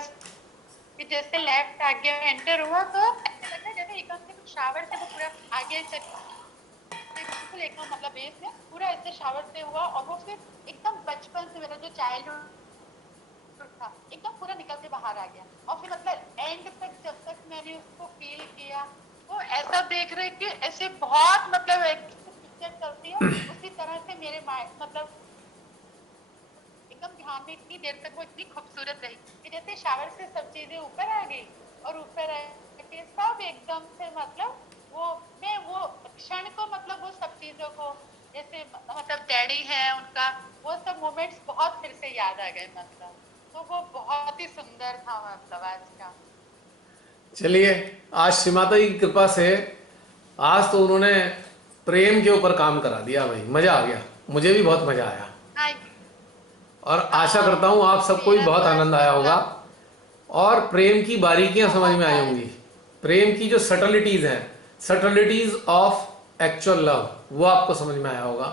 कि जैसे लेफ्ट आगे एंटर हुआ तो ऐसा लगा जैसे एकदम से कुछ शावर से वो पूरा आगे बिल्कुल एकदम मतलब बेस में पूरा ऐसे शावर से हुआ, और वो फिर एकदम बचपन से मेरा जो चाइल्डहुड था एकदम पूरा निकल के बाहर आ गया। और फिर मतलब एंड तक जब तक मैंने उसको फील किया वो ऐसा देख रहे कि ऐसे बहुत मतलब पिक्चर चलती है उसी तरह से मेरे माइंड मतलब एकदम ध्यान में इतनी देर तक वो इतनी खूबसूरत रही कि जैसे शावर से सब चीजें ऊपर आ गई, और ऊपर आके सब एकदम से मतलब वो मैं वो क्षण को मतलब वो सब चीजों को जैसे मतलब डैडी है उनका वो सब मोमेंट्स बहुत फिर से याद आ गए मतलब। तो वो बहुत ही सुंदर था मतलब आज का। चलिए, आज श्री माता की कृपा से आज तो उन्होंने प्रेम के ऊपर काम करा दिया भाई, मजा आ गया, मुझे भी बहुत मजा आया, हाँ, और आशा करता हूँ आप सबको भी मेरा बहुत तो आज आनंद आया होगा और प्रेम की बारीकियां समझ में आई बहुत होंगी, प्रेम की जो सटलिटीज हैं, सटलिटीज ऑफ एक्चुअल लव, वो आपको समझ में आया होगा।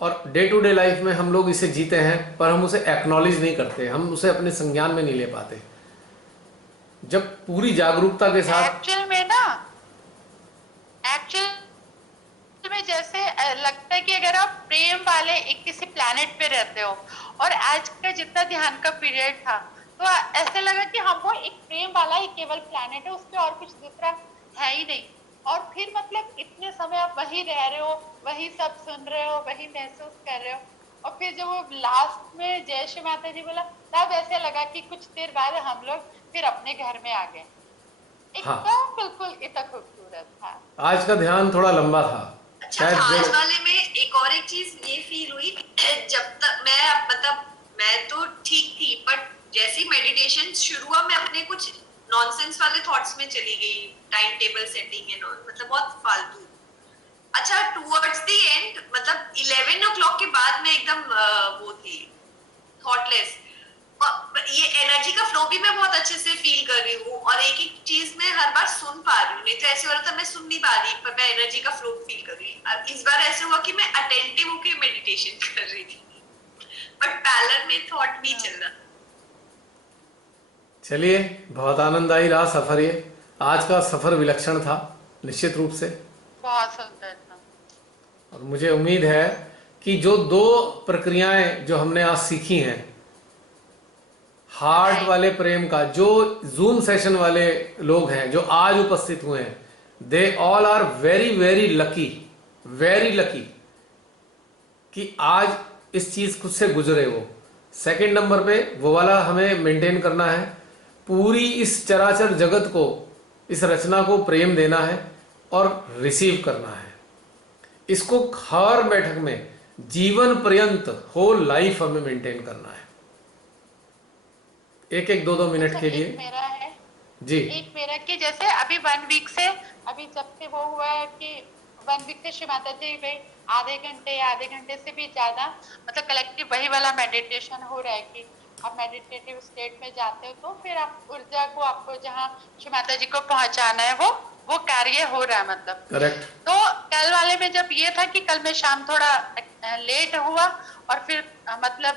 और डे टू डे लाइफ में हम लोग इसे जीते हैं पर हम उसे एक्नॉलेज नहीं करते, हम उसे अपने संज्ञान में नहीं ले पाते। जब पूरी जागरूकता के साथ एक्चुअल में जैसे लगता है कि अगर आप प्रेम वाले एक किसी प्लैनेट पे रहते हो, और आज का जितना ध्यान का पीरियड था तो ऐसे लगा कि हम वो एक प्रेम वाला ही केवल प्लैनेट है, उस पे और कुछ दूसरा है ही नहीं। और फिर मतलब इतने समय आप वही रह रहे हो, वही सब सुन रहे हो, वही महसूस कर रहे हो, और फिर जब वो लास्ट में जय श्री माता जी बोला तब ऐसे लगा कि कुछ देर बाद हम लोग फिर अपने घर में आ गए। हाँ, एकदम बिल्कुल इतना खूबसूरत था। आज का ध्यान थोड़ा लंबा था। अच्छा, आज वाले में एक और एक चीज ये फील हुई, जब तक मैं मतलब मैं तो ठीक थी, बट जैसे ही मेडिटेशन शुरू हुआ मैं अपने कुछ नॉनसेंस वाले थॉट्स में चली गई, time table setting and all, मतलब बहुत फालतू। अच्छा, टुवर्ड्स द एंड मतलब 11 o'clock के बाद मैं एकदम वो थी थॉटलेस, ये एनर्जी का फ्लो भी मैं बहुत अच्छे से फील कर रही हूँ, और एक एक चीज मैं हर बार सुन पा रही हूँ, नहीं तो ऐसे हो रहा था मैं सुन नहीं पा रही पर मैं एनर्जी का फ्लो फील कर रही हूँ। अब इस बार ऐसे हुआ कि मैं अटेंटिव होकर मेडिटेशन कर रही थी, बट पैरेलल में थॉट भी चल रहा। चलिए, बहुत आनंददायी रहा सफर, ये आज का सफर विलक्षण था निश्चित रूप से, बहुत सुंदर था। और मुझे उम्मीद है कि जो दो प्रक्रियाएं जो हमने आज सीखी हैं, हार्ट वाले प्रेम का, जो जूम सेशन वाले लोग हैं जो आज उपस्थित हुए हैं, they all are very very lucky, very lucky कि आज इस चीज खुद से गुजरे हो। सेकंड नंबर पे वो वाला हमें मेंटेन करना है, पूरी इस चराचर जगत को, इस रचना को प्रेम देना है और रिसीव करना है। इसको हर बैठक में जीवन पर्यंत, होल लाइफ हमें मेंटेन करना है, एक एक 2-2 मिनट के लिए। मेरा है जी, एक मेरा कि जैसे अभी 1 वीक से, अभी जब से वो हुआ है कि 1 वीक से श्री माता जी भाई आधे घंटे से भी ज्यादा मतलब कलेक्टिव वही वाला मेडिटेशन हो रहा है कि आप मेडिटेटिव स्टेट में जाते हो तो फिर आप ऊर्जा को, आपको जहाँ श्री माता जी को पहुंचाना है वो कार्य हो रहा है मतलब। करेक्ट। तो कल वाले में जब ये था कि कल में शाम थोड़ा लेट हुआ, और फिर मतलब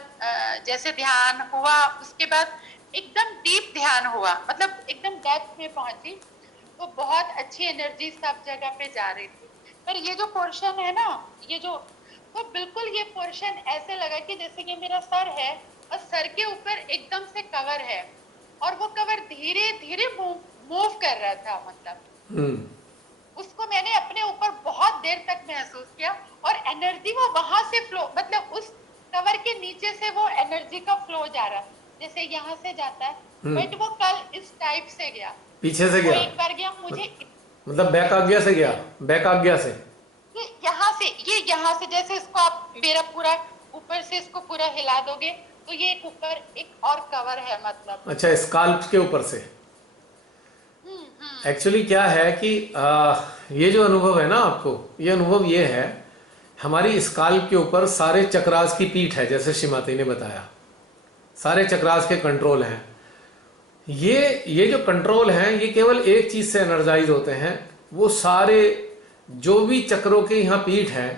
जैसे ध्यान हुआ उसके बाद एकदम डीप ध्यान हुआ, मतलब एकदम डेप्थ में पहुंची, तो बहुत अच्छी एनर्जी सब जगह पे जा रही थी। पर ये जो पोर्शन है ना, ये जो, तो बिल्कुल ये पोर्शन ऐसे लगा कि जैसे कि मेरा सर है और सर के ऊपर एकदम से कवर है, और वो कवर धीरे धीरे मूव कर रहा था, मतलब उसको मैंने अपने ऊपर बहुत देर तक महसूस किया, और एनर्जी वो वहां से फ्लो, मतलब उस कवर के नीचे से वो एनर्जी का फ्लो जा रहा, जैसे यहाँ से जाता है, बट वो कल इस टाइप से गया, पीछे से गया, एक बार गया मुझे, मतलब बैक आज्ञा से गया, बैक आज्ञा से, ये यहाँ से जैसे इसको आप मेरा पूरा ऊपर से इसको पूरा हिला दोगे तो ये एक ऊपर एक और कवर है, मतलब अच्छा स्काल्प के ऊपर से। एक्चुअली क्या है कि ये जो अनुभव है ना आपको, ये अनुभव ये है, हमारी स्काल्प के ऊपर सारे चक्रास की पीठ है, जैसे श्रीमती ने बताया, सारे चक्रास के कंट्रोल हैं। ये जो कंट्रोल हैं ये केवल एक चीज से एनर्जाइज होते हैं, वो सारे जो भी चक्रों के यहाँ पीठ है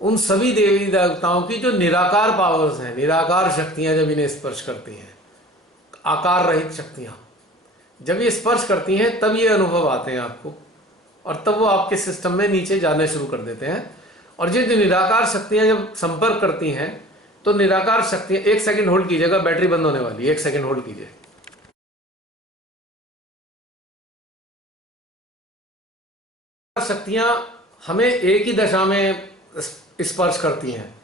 उन सभी देवी देवताओं की जो निराकार पावर्स हैं, निराकार शक्तियां जब इन्हें स्पर्श करती हैं, आकार रहित शक्तियां जब ये स्पर्श करती हैं तब ये अनुभव आते हैं आपको, और तब वो आपके सिस्टम में नीचे जाने शुरू कर देते हैं। और ये जो निराकार शक्तियां जब संपर्क करती हैं तो निराकार शक्तियां, एक सेकंड होल्ड कीजिएगा, बैटरी बंद होने वाली है, एक सेकंड होल्ड कीजिए। शक्तियां हमें एक ही दशा में स्पर्श करती हैं,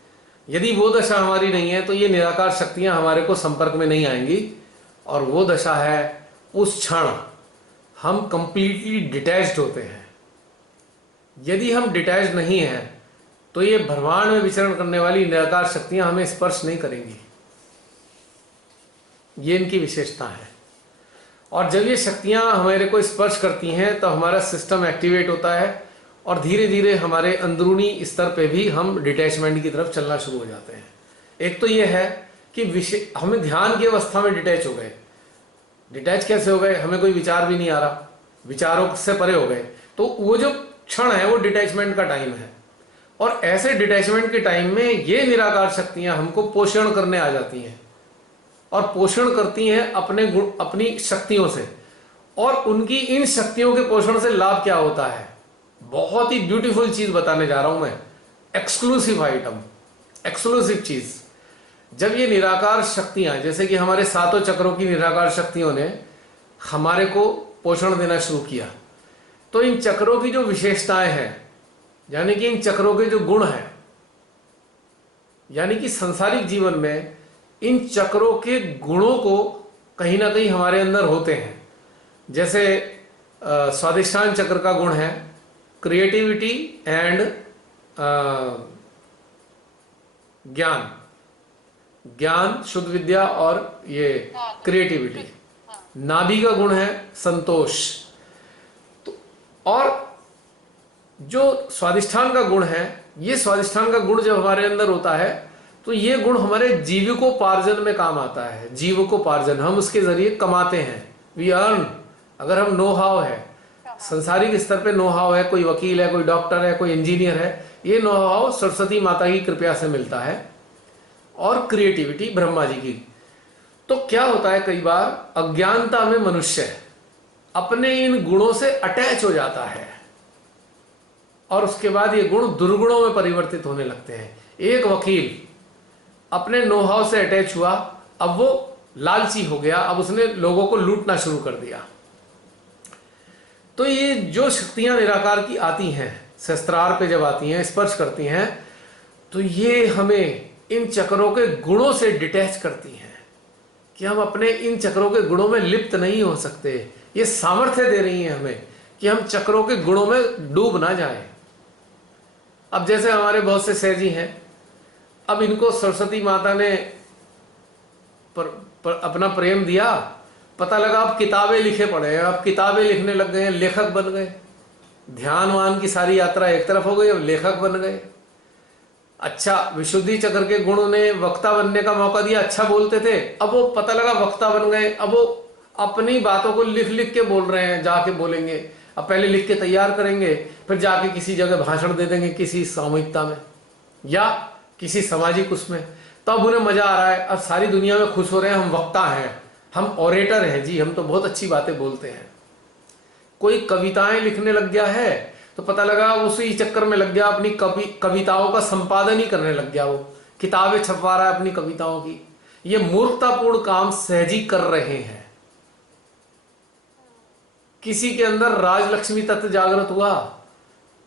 यदि वो दशा हमारी नहीं है तो ये निराकार शक्तियां हमारे को संपर्क में नहीं आएंगी, और वो दशा है उस क्षण हम कंप्लीटली डिटैच्ड होते हैं। यदि हम डिटैच्ड नहीं हैं तो ये ब्रह्मांड में विचरण करने वाली निराकार शक्तियां हमें स्पर्श नहीं करेंगी, ये इनकी विशेषता है। और जब ये शक्तियां हमारे को स्पर्श करती हैं तो हमारा सिस्टम एक्टिवेट होता है, और धीरे धीरे हमारे अंदरूनी स्तर पे भी हम डिटैचमेंट की तरफ चलना शुरू हो जाते हैं। एक तो ये है कि हमें ध्यान की अवस्था में डिटैच हो गए। डिटैच कैसे हो गए? हमें कोई विचार भी नहीं आ रहा, विचारों से परे हो गए, तो वो जो क्षण है वो डिटैचमेंट का टाइम है। और ऐसे डिटैचमेंट के टाइम में ये निराकार शक्तियां हमको पोषण करने आ जाती हैं, और पोषण करती हैं अपने गुण, अपनी शक्तियों से। और उनकी इन शक्तियों के पोषण से लाभ क्या होता है, बहुत ही ब्यूटीफुल चीज बताने जा रहा हूं मैं, एक्सक्लूसिव आइटम, एक्सक्लूसिव चीज। जब ये निराकार शक्तियां, जैसे कि हमारे सातों चक्रों की निराकार शक्तियों ने हमारे को पोषण देना शुरू किया, तो इन चक्रों की जो विशेषताएं हैं, यानी कि इन चक्रों के जो गुण हैं, यानी कि सांसारिक जीवन में इन चक्रों के गुणों को कहीं ना कहीं हमारे अंदर होते हैं। जैसे स्वादिष्ठान चक्र का गुण है क्रिएटिविटी एंड ज्ञान, ज्ञान शुद्ध विद्या और ये क्रिएटिविटी। नाभि का गुण है संतोष। तो और जो स्वादिष्ठान का गुण है, ये स्वादिष्ठान का गुण जब हमारे अंदर होता है तो ये गुण हमारे जीविकोपार्जन में काम आता है। जीविकोपार्जन, हम उसके जरिए कमाते हैं, वी अर्न। अगर हम नो हाव है, संसारिक स्तर पे नो हाव है, कोई वकील है, कोई डॉक्टर है, कोई इंजीनियर है, ये नो हाव सरस्वती माता की कृपा से मिलता है। और क्रिएटिविटी ब्रह्मा जी की। तो क्या होता है, कई बार अज्ञानता में मनुष्य अपने इन गुणों से अटैच हो जाता है, और उसके बाद ये गुण दुर्गुणों में परिवर्तित होने लगते हैं। एक वकील अपने नो हाव से अटैच हुआ, अब वो लालची हो गया, अब उसने लोगों को लूटना शुरू कर दिया। तो ये जो शक्तियां निराकार की आती हैं, शस्त्रार पे जब आती हैं, स्पर्श करती हैं, तो ये हमें इन चक्रों के गुणों से डिटैच करती हैं कि हम अपने इन चक्रों के गुणों में लिप्त नहीं हो सकते। ये सामर्थ्य दे रही हैं हमें कि हम चक्रों के गुणों में डूब ना जाएं। अब जैसे हमारे बहुत से सहजी हैं, अब इनको सरस्वती माता ने अपना प्रेम दिया, पता लगा अब किताबें लिखे पड़े हैं, अब किताबें लिखने लग गए हैं, लेखक बन गए। ध्यानवान की सारी यात्रा एक तरफ हो गई, अब लेखक बन गए। अच्छा, विशुद्धि चक्र के गुण ने वक्ता बनने का मौका दिया, अच्छा बोलते थे, अब वो पता लगा वक्ता बन गए, अब वो अपनी बातों को लिख लिख के बोल रहे हैं, जाके बोलेंगे। अब पहले लिख के तैयार करेंगे, फिर जाके किसी जगह भाषण दे देंगे, किसी सामूहिकता में या किसी सामाजिक उसमें, तब उन्हें मजा आ रहा है। अब सारी दुनिया में खुश हो रहे हैं, हम वक्ता हैं, हम ऑरेटर हैं जी, हम तो बहुत अच्छी बातें बोलते हैं। कोई कविताएं लिखने लग गया है तो पता लगा उसी चक्कर में लग गया, अपनी कविताओं का संपादन ही करने लग गया, वो किताबें छपवा रहा है अपनी कविताओं की। ये मूर्खतापूर्ण काम सहजी कर रहे हैं। किसी के अंदर राजलक्ष्मी तत्व जागृत हुआ,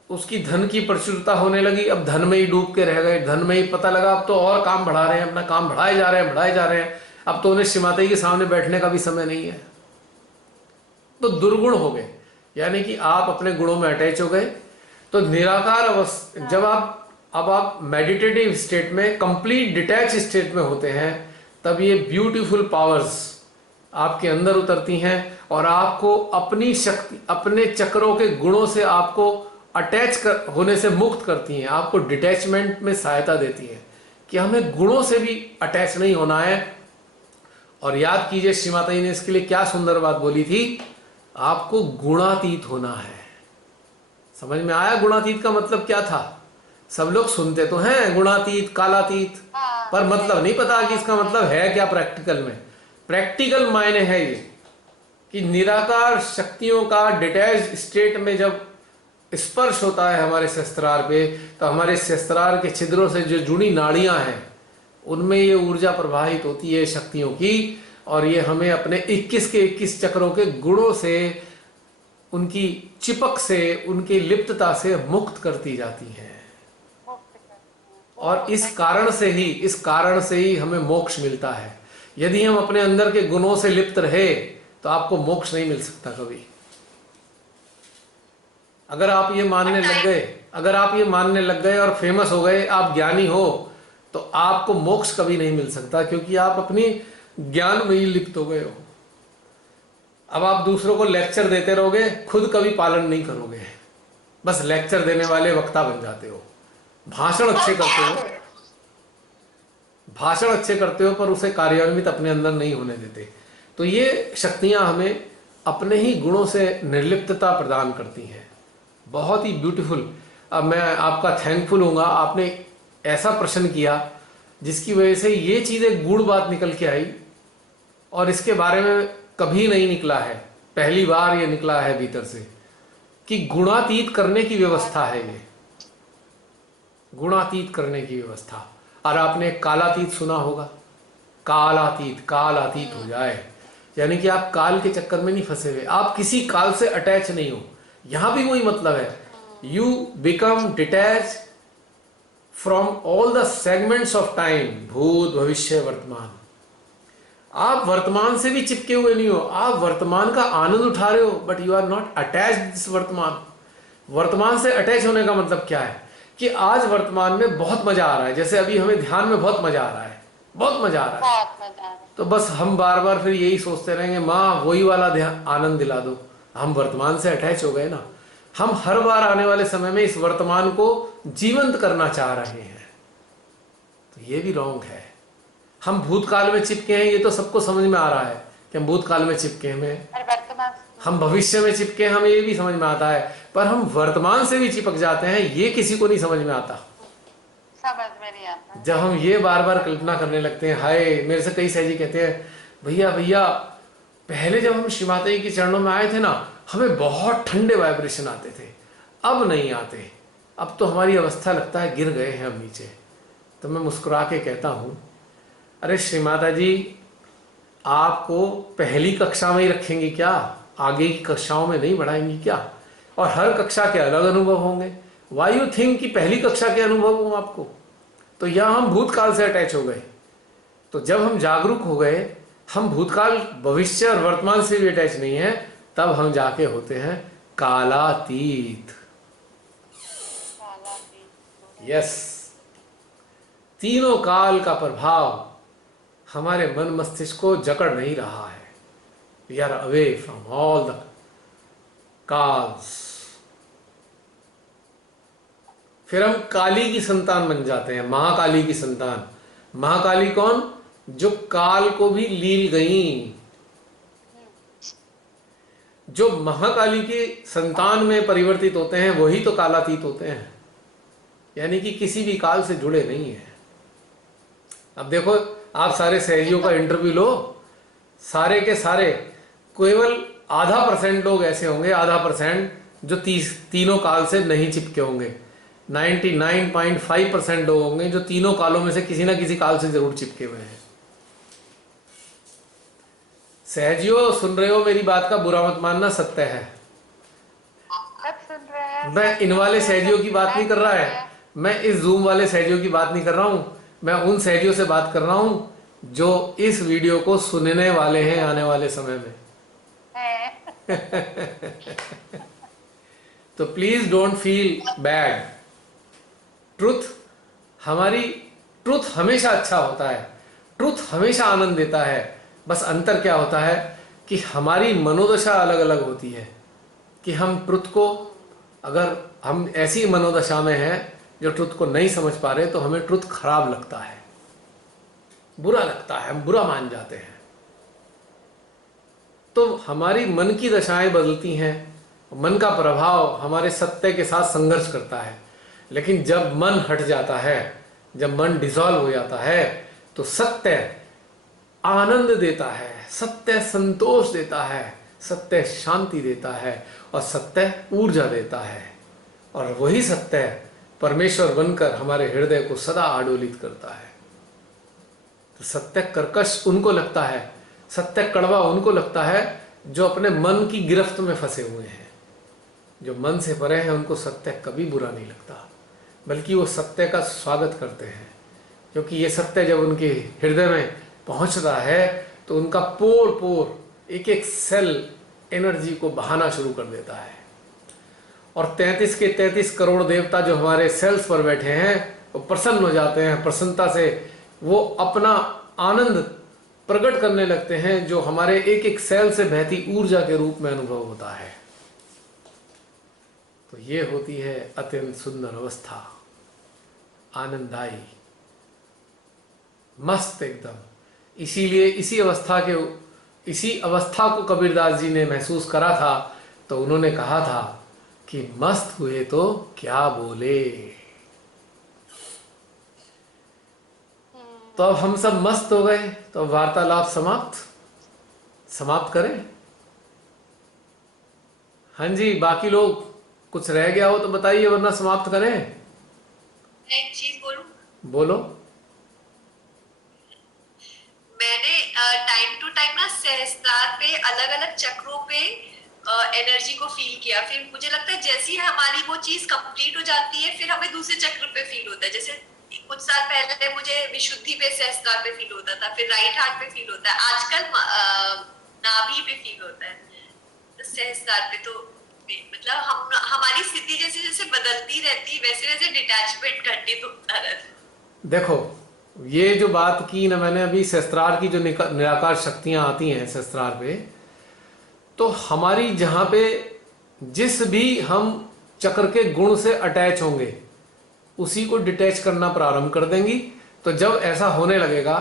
उसकी धन की प्रचुरता होने लगी, अब धन में ही डूब के रह गए, धन में ही पता लगा अब तो और काम बढ़ा रहे हैं, अपना काम बढ़ाए जा रहे हैं, बढ़ाए जा रहे हैं, अब तो उन्हें श्रीमाता जी के सामने बैठने का भी समय नहीं है, तो दुर्गुण हो गए। यानी कि आप अपने गुणों में अटैच हो गए। तो निराकार अवस्था, जब आप मेडिटेटिव स्टेट में, कंप्लीट डिटैच स्टेट में होते हैं, तब ये ब्यूटीफुल पावर्स आपके अंदर उतरती हैं और आपको अपनी शक्ति, अपने चक्रों के गुणों से आपको अटैच होने से मुक्त करती हैं, आपको डिटैचमेंट में सहायता देती हैं कि हमें गुणों से भी अटैच नहीं होना है। और याद कीजिए श्रीमाता जी ने इसके लिए क्या सुंदर बात बोली थी, आपको गुणातीत होना है। समझ में आया गुणातीत का मतलब क्या था? सब लोग सुनते तो हैं गुणातीत, कालातीत, पर मतलब नहीं पता कि इसका मतलब है क्या प्रैक्टिकल में। प्रैक्टिकल मायने है ये कि निराकार शक्तियों का डिटैच स्टेट में जब स्पर्श होता है हमारे शस्त्रार पे, तो हमारे शस्त्रार के छिद्रों से जो जुड़ी नाड़ियां हैं उनमें ये ऊर्जा प्रवाहित होती है शक्तियों की, और ये हमें अपने 21 के 21 चक्रों के गुणों से, उनकी चिपक से, उनकी लिप्तता से मुक्त करती जाती हैं। और इस कारण से ही हमें मोक्ष मिलता है। यदि हम अपने अंदर के गुणों से लिप्त रहे तो आपको मोक्ष नहीं मिल सकता कभी। अगर आप ये मानने लग गए और फेमस हो गए, आप ज्ञानी हो, तो आपको मोक्ष कभी नहीं मिल सकता, क्योंकि आप अपनी ज्ञान में ही लिप्त हो गए हो। अब आप दूसरों को लेक्चर देते रहोगे, खुद कभी पालन नहीं करोगे, बस लेक्चर देने वाले वक्ता बन जाते हो। भाषण अच्छे करते हो पर उसे कार्यान्वित अपने अंदर नहीं होने देते। तो ये शक्तियां हमें अपने ही गुणों से निर्लिप्तता प्रदान करती हैं। बहुत ही ब्यूटीफुल। अब मैं आपका थैंकफुल हूँगा, आपने ऐसा प्रश्न किया जिसकी वजह से ये चीज़ें गूढ़ बात निकल के आई, और इसके बारे में कभी नहीं निकला है, पहली बार ये निकला है भीतर से कि गुणातीत करने की व्यवस्था है ये, गुणातीत करने की व्यवस्था। और आपने कालातीत सुना होगा, कालातीत हो जाए, यानी कि आप काल के चक्कर में नहीं फंसे हुए, आप किसी काल से अटैच नहीं हो। यहां भी वही मतलब है, you become detach from all the segments of time, भूत भविष्य वर्तमान। आप वर्तमान से भी चिपके हुए नहीं हो, आप वर्तमान का आनंद उठा रहे हो, but you are not attached this वर्तमान। वर्तमान से अटैच होने का मतलब क्या है कि आज वर्तमान में बहुत मजा आ रहा है, जैसे अभी हमें ध्यान में बहुत मजा आ रहा है, बहुत मजा आ रहा है, तो बस हम बार बार फिर यही सोचते रहेंगे, माँ वही वाला ध्यान आनंद दिला दो। हम वर्तमान से अटैच हो गए ना, हम हर बार आने वाले समय में इस वर्तमान को जीवंत करना चाह रहे हैं, तो ये भी रॉन्ग है। हम भूतकाल में चिपके हैं, ये तो सबको समझ में आ रहा है कि हम भूतकाल में चिपके हैं, हम भविष्य में चिपके हैं, हमें ये भी समझ में आता है, पर हम वर्तमान से भी चिपक जाते हैं, ये किसी को नहीं समझ में आता। जब हम ये बार बार कल्पना करने लगते हैं, हाय, मेरे से कई सहजी कहते हैं, भैया पहले जब हम श्री माता जी के चरणों में आए थे ना, हमें बहुत ठंडे वाइब्रेशन आते थे, अब नहीं आते, अब तो हमारी अवस्था लगता है गिर गए हैं हम नीचे। तो मैं मुस्कुरा के कहता हूँ, अरे श्री माता जी आपको पहली कक्षा में ही रखेंगी क्या, आगे की कक्षाओं में नहीं बढ़ाएंगी क्या? और हर कक्षा के अलग अनुभव होंगे। वाई यू थिंक कि पहली कक्षा के अनुभव हों आपको? तो यहाँ हम भूतकाल से अटैच हो गए। तो जब हम जागरूक हो गए, हम भूतकाल, भविष्य और वर्तमान से भी अटैच नहीं है, तब हम जाके होते हैं कालातीत। यस, तीनों काल का प्रभाव हमारे मन मस्तिष्क को जकड़ नहीं रहा है। We are away from all the calls. फिर हम काली की संतान बन जाते हैं, महाकाली की संतान। महाकाली कौन? जो काल को भी लील गई। जो महाकाली की संतान में परिवर्तित होते हैं वही तो कालातीत होते हैं, यानी कि किसी भी काल से जुड़े नहीं है। अब देखो, आप सारे सहयोगियों का इंटरव्यू लो, सारे के सारे केवल आधा % लोग ऐसे होंगे, आधा % जो तीनों काल से नहीं चिपके होंगे। 99.5% लोग होंगे जो तीनों कालों में से किसी ना किसी काल से जरूर चिपके हुए हैं। सहजियो सुन रहे हो मेरी बात का बुरा मत मानना, सत्य है। सब सुन रहे हैं। मैं इन वाले सहजियों की बात नहीं कर रहा है, मैं इस जूम वाले सहजियों की बात नहीं कर रहा हूं, मैं उन सहजियों से बात कर रहा हूं जो इस वीडियो को सुनने वाले हैं आने वाले समय में। तो please don't feel bad. Truth हमेशा अच्छा होता है, ट्रुथ हमेशा आनंद देता है। बस अंतर क्या होता है कि हमारी मनोदशा अलग अलग होती है, कि हम ट्रुथ को, अगर हम ऐसी मनोदशा में हैं जो ट्रुथ को नहीं समझ पा रहे, तो हमें ट्रुथ खराब लगता है, बुरा लगता है, हम बुरा मान जाते हैं। तो हमारी मन की दशाएं बदलती हैं, मन का प्रभाव हमारे सत्य के साथ संघर्ष करता है। लेकिन जब मन हट जाता है, जब मन डिसॉल्व हो जाता है, तो सत्य आनंद देता है, सत्य संतोष देता है, सत्य शांति देता है, और सत्य ऊर्जा देता है। और वही सत्य परमेश्वर बनकर हमारे हृदय को सदा आडोलित करता है। तो सत्य कर्कश उनको लगता है, सत्य कड़वा उनको लगता है जो अपने मन की गिरफ्त में फंसे हुए हैं। जो मन से परे हैं उनको सत्य कभी बुरा नहीं लगता, बल्कि वो सत्य का स्वागत करते हैं, क्योंकि ये सत्य जब उनके हृदय में पहुंचता है तो उनका पोर पोर, एक एक सेल एनर्जी को बहाना शुरू कर देता है। और 33 के 33 करोड़ देवता जो हमारे सेल्स पर बैठे हैं वो प्रसन्न हो जाते हैं। प्रसन्नता से वो अपना आनंद प्रकट करने लगते हैं, जो हमारे एक एक सेल से बहती ऊर्जा के रूप में अनुभव होता है। तो ये होती है अत्यंत सुंदर अवस्था, आनंददायी, मस्त एकदम। इसीलिए इसी अवस्था को कबीरदास जी ने महसूस करा था, तो उन्होंने कहा था कि मस्त हुए तो क्या बोले। तो अब हम सब मस्त हो गए, तो वार्तालाप समाप्त करें। हाँ जी, बाकी लोग कुछ रह गया हो तो बताइए, वरना समाप्त करें। एक चीज बोलूं, बोलो। मैंने टाइम टू टाइम ना सहस्त्रार पे अलग अलग चक्रों पे एनर्जी को फील किया। फिर मुझे लगता है जैसी हमारी वो चीज कंप्लीट हो जाती है, फिर हमें दूसरे चक्र पे फील होता है। जैसे कुछ साल पहले मुझे विशुद्धि पे सहस्त्रार पे फील होता था, फिर राइट हार्ट पे फील होता है, आजकल नाभि पे फील होता है। तो सहस्त्रार पे तो मतलब हमारी स्थिति जैसे जैसे बदलती रहती, वैसे वैसे डिटैचमेंट घटित होता रहता। देखो, ये जो बात की ना मैंने अभी, सहस्त्रार की जो निराकार शक्तियां आती हैं सहस्त्रार पे, तो हमारी जहां पे जिस भी हम चक्र के गुण से अटैच होंगे उसी को डिटैच करना प्रारंभ कर देंगी। तो जब ऐसा होने लगेगा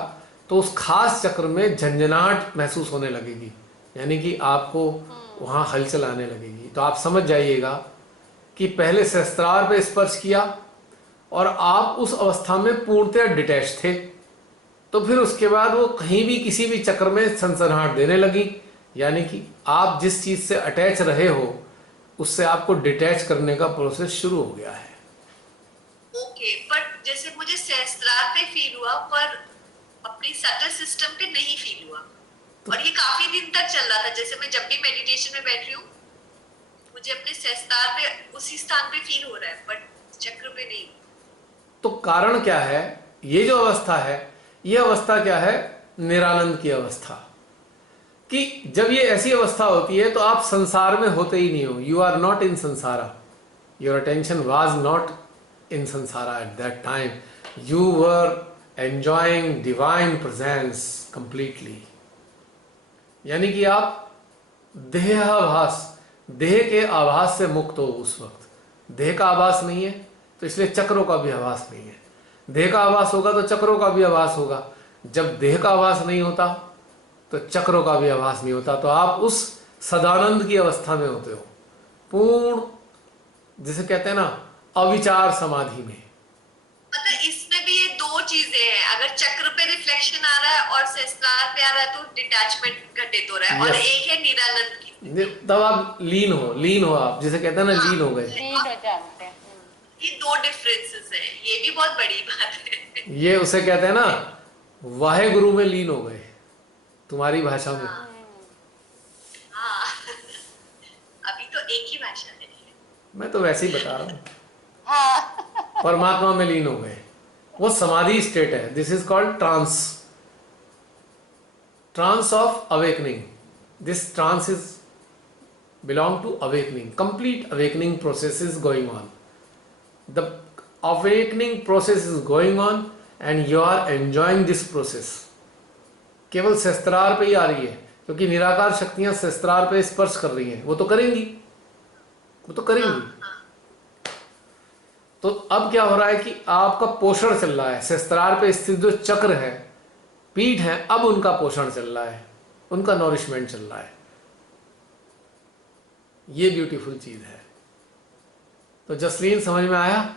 तो उस खास चक्र में झंझनाहट महसूस होने लगेगी, यानी कि आपको वहां हलचल आने लगेगी। तो आप समझ जाइएगा कि पहले सहस्त्रार पे स्पर्श किया और आप उस अवस्था में पूर्णतः डिटैच थे, तो फिर उसके बाद वो कहीं भी किसी भी चक्र में सनसनाहट देने लगी, यानी कि आप जिस चीज से अटैच रहे हो उससे आपको डिटैच करने का प्रोसेस शुरू हो गया है। ओके, बट जैसे मुझे सहस्त्रार पे फील हुआ, पर अपनी सटल सिस्टम पे नहीं फील हुआ। और ये काफी दिन तक चल रहा था। जैसे मैं जब भी मेडिटेशन में बैठ रही हूँ, मुझे अपने सहस्त्रार पे उसी स्थान पे फील हो रहा है, बट चक्र पे नहीं। तो कारण क्या है? ये जो अवस्था है, ये अवस्था क्या है? निरानंद की अवस्था। कि जब ये ऐसी अवस्था होती है तो आप संसार में होते ही नहीं हो। यू आर नॉट इन संसारा, your attention was not in संसारा at that time. You were enjoying divine presence completely. यानी कि आप देहाभास, देह के आभास से मुक्त हो उस वक्त। देह का आभास नहीं है तो इसलिए चक्रों का भी आभास नहीं है। देह का आभास होगा तो चक्रों का भी आभास होगा। जब देह का आभास नहीं होता तो चक्रों का भी आभास नहीं होता। तो आप उस सदानंद की अवस्था में होते हो, पूर्ण, जिसे कहते हैं ना, अविचार समाधि में। मतलब इसमें भी ये दो चीजें हैं। अगर चक्र पे रिफ्लेक्शन आ रहा है और सहस्त्रार पे आ रहा है तो डिटैचमेंट घटित हो रहा है। और एक है निरानंद की, तब आप लीन हो आप, जिसे कहते हैं ना, लीन हो गए। लीन हो जाते हैं। ये दो डिफरेंसेस हैं, ये भी बहुत बड़ी बात है। ये उसे कहते हैं ना, वाहे गुरु में लीन हो गए, तुम्हारी भाषा में। मैं तो वैसे ही बता रहा हूँ। हाँ। परमात्मा में लीन हो गए, वो समाधि स्टेट है। This is called trance, trance of awakening. This trance is belong to awakening. Complete awakening process is going on. The awakening process is going on and you are enjoying this process. केवल शस्त्रार पे ही आ रही है, क्योंकि निराकार शक्तियां शस्त्रार पे स्पर्श कर रही हैं, वो तो करेंगी, वो तो करेंगी। तो अब क्या हो रहा है कि आपका पोषण चल रहा है, शस्त्रार पे स्थित जो चक्र है, पीठ है, अब उनका पोषण चल रहा है, उनका नॉरिशमेंट चल रहा है। ये ब्यूटीफुल चीज है। तो जसलीन समझ में आया?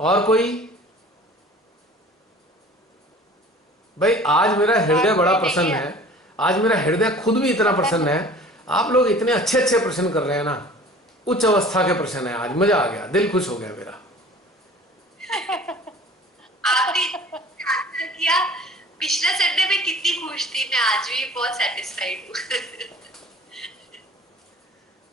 और कोई? भाई आज मेरा हृदय बड़ा प्रसन्न है, आज मेरा हृदय खुद भी इतना प्रसन्न है। आप लोग इतने अच्छे अच्छे प्रश्न कर रहे हैं ना, उच्च अवस्था के प्रश्न है। आज मजा आ गया, दिल खुश हो गया मेरा। आपने आंसर किया। पिछले संडे में कितनी खुश थी, मैं आज भी बहुत सेटिस्फाइड हूँ।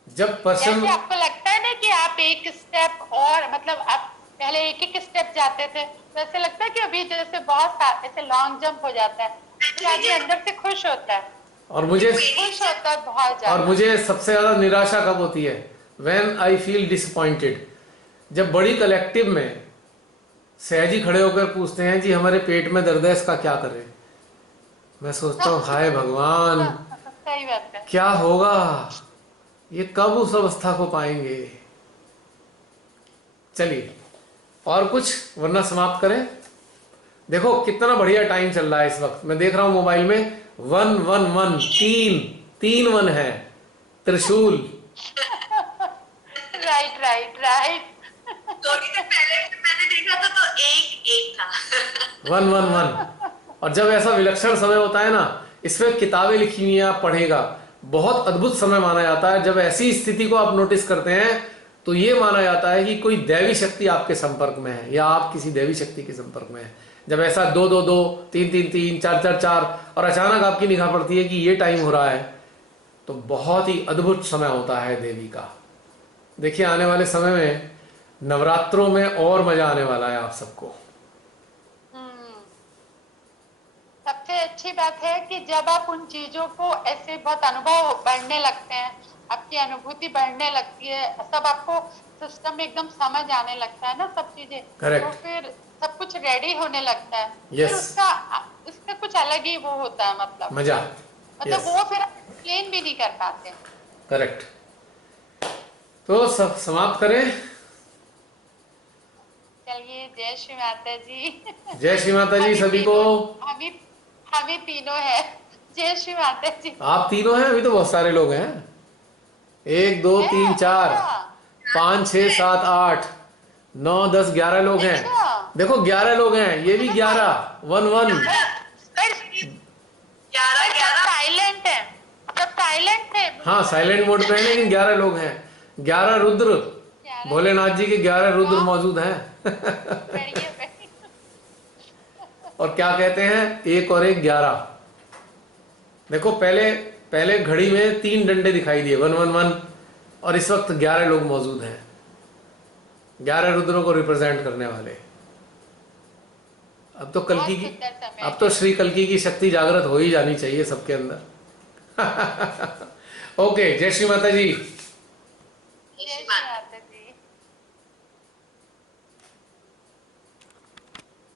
जब पर्सन, जैसे आपको लगता है ना कि आप एक स्टेप और, मतलब आप पहले एक एक स्टेप जाते थे, तो ऐसे लगता है कि अभी जैसे बहुत ऐसे लॉन्ग जंप हो जाता है, तो आदमी अंदर से खुश होता है, और मुझे खुश होता है बहुत ज्यादा। और मुझे सबसे ज्यादा निराशा कब होती है? When I feel disappointed. जब बड़ी कलेक्टिव में सहजी खड़े होकर पूछते हैं जी हमारे पेट में दर्द है, इसका क्या करें, मैं सोचता हूँ हाय भगवान, सही बात है। क्या होगा, ये कब उस अवस्था को पाएंगे। चलिए और कुछ, वरना समाप्त करें। देखो कितना बढ़िया टाइम चल रहा है इस वक्त। मैं देख रहा हूं मोबाइल में 111, तीन वन है, त्रिशूल। Right right right. थोड़ी देर पहले मैंने देखा था तो एक था। 111। और जब ऐसा विलक्षण समय होता है ना, इसमें किताबें लिखी हुई हैं, आप पढ़ेगा, बहुत अद्भुत समय माना जाता है। जब ऐसी स्थिति को आप नोटिस करते हैं तो ये माना जाता है कि कोई दैवी शक्ति आपके संपर्क में है, या आप किसी दैवी शक्ति के संपर्क में है। जब ऐसा 2-2-2, 3-3-3, 4-4-4 और अचानक आपकी निगाह पड़ती है कि ये टाइम हो रहा है, तो बहुत ही अद्भुत समय होता है देवी का। देखिए आने वाले समय में नवरात्रों में और मजा आने वाला है आप सबको। सबसे अच्छी बात है कि जब आप उन चीजों को ऐसे बहुत अनुभव बढ़ने लगते हैं, आपकी अनुभूति बढ़ने लगती है, सब आपको सिस्टम में एकदम समझ आने लगता है ना सब चीजें, Correct. तो फिर सब कुछ रेडी होने लगता है। Yes. फिर उसका कुछ अलग ही वो होता है, मतलब मजा। मतलब Yes. वो फिर एक्सप्लेन भी नहीं कर पाते। करेक्ट। तो सब समाप्त करें। चलिए, जय श्री माता जी। जय श्री माता जी सभी को। हमें तीनों है। जय श्री माता जी। आप तीनों हैं? अभी तो बहुत सारे लोग हैं। 1 2 3 4 5 6 7 8 9 10 11 लोग हैं। देखो 11 लोग हैं, ये भी 11 1 11 साइलेंट है, सब साइलेंट है। हाँ साइलेंट मोड पे है, लेकिन 11 लोग हैं। 11 रुद्र, भोलेनाथ जी के 11 रुद्र मौजूद हैं। बढ़िया। और क्या कहते हैं, 1 और 1 11। देखो पहले घड़ी में 3 डंडे दिखाई दिए, 111, और इस वक्त 11 लोग मौजूद हैं, 11 रुद्रों को रिप्रेजेंट करने वाले। अब तो श्री कल्की की शक्ति जागृत हो ही जानी चाहिए सबके अंदर। ओके, जय श्री माता जी।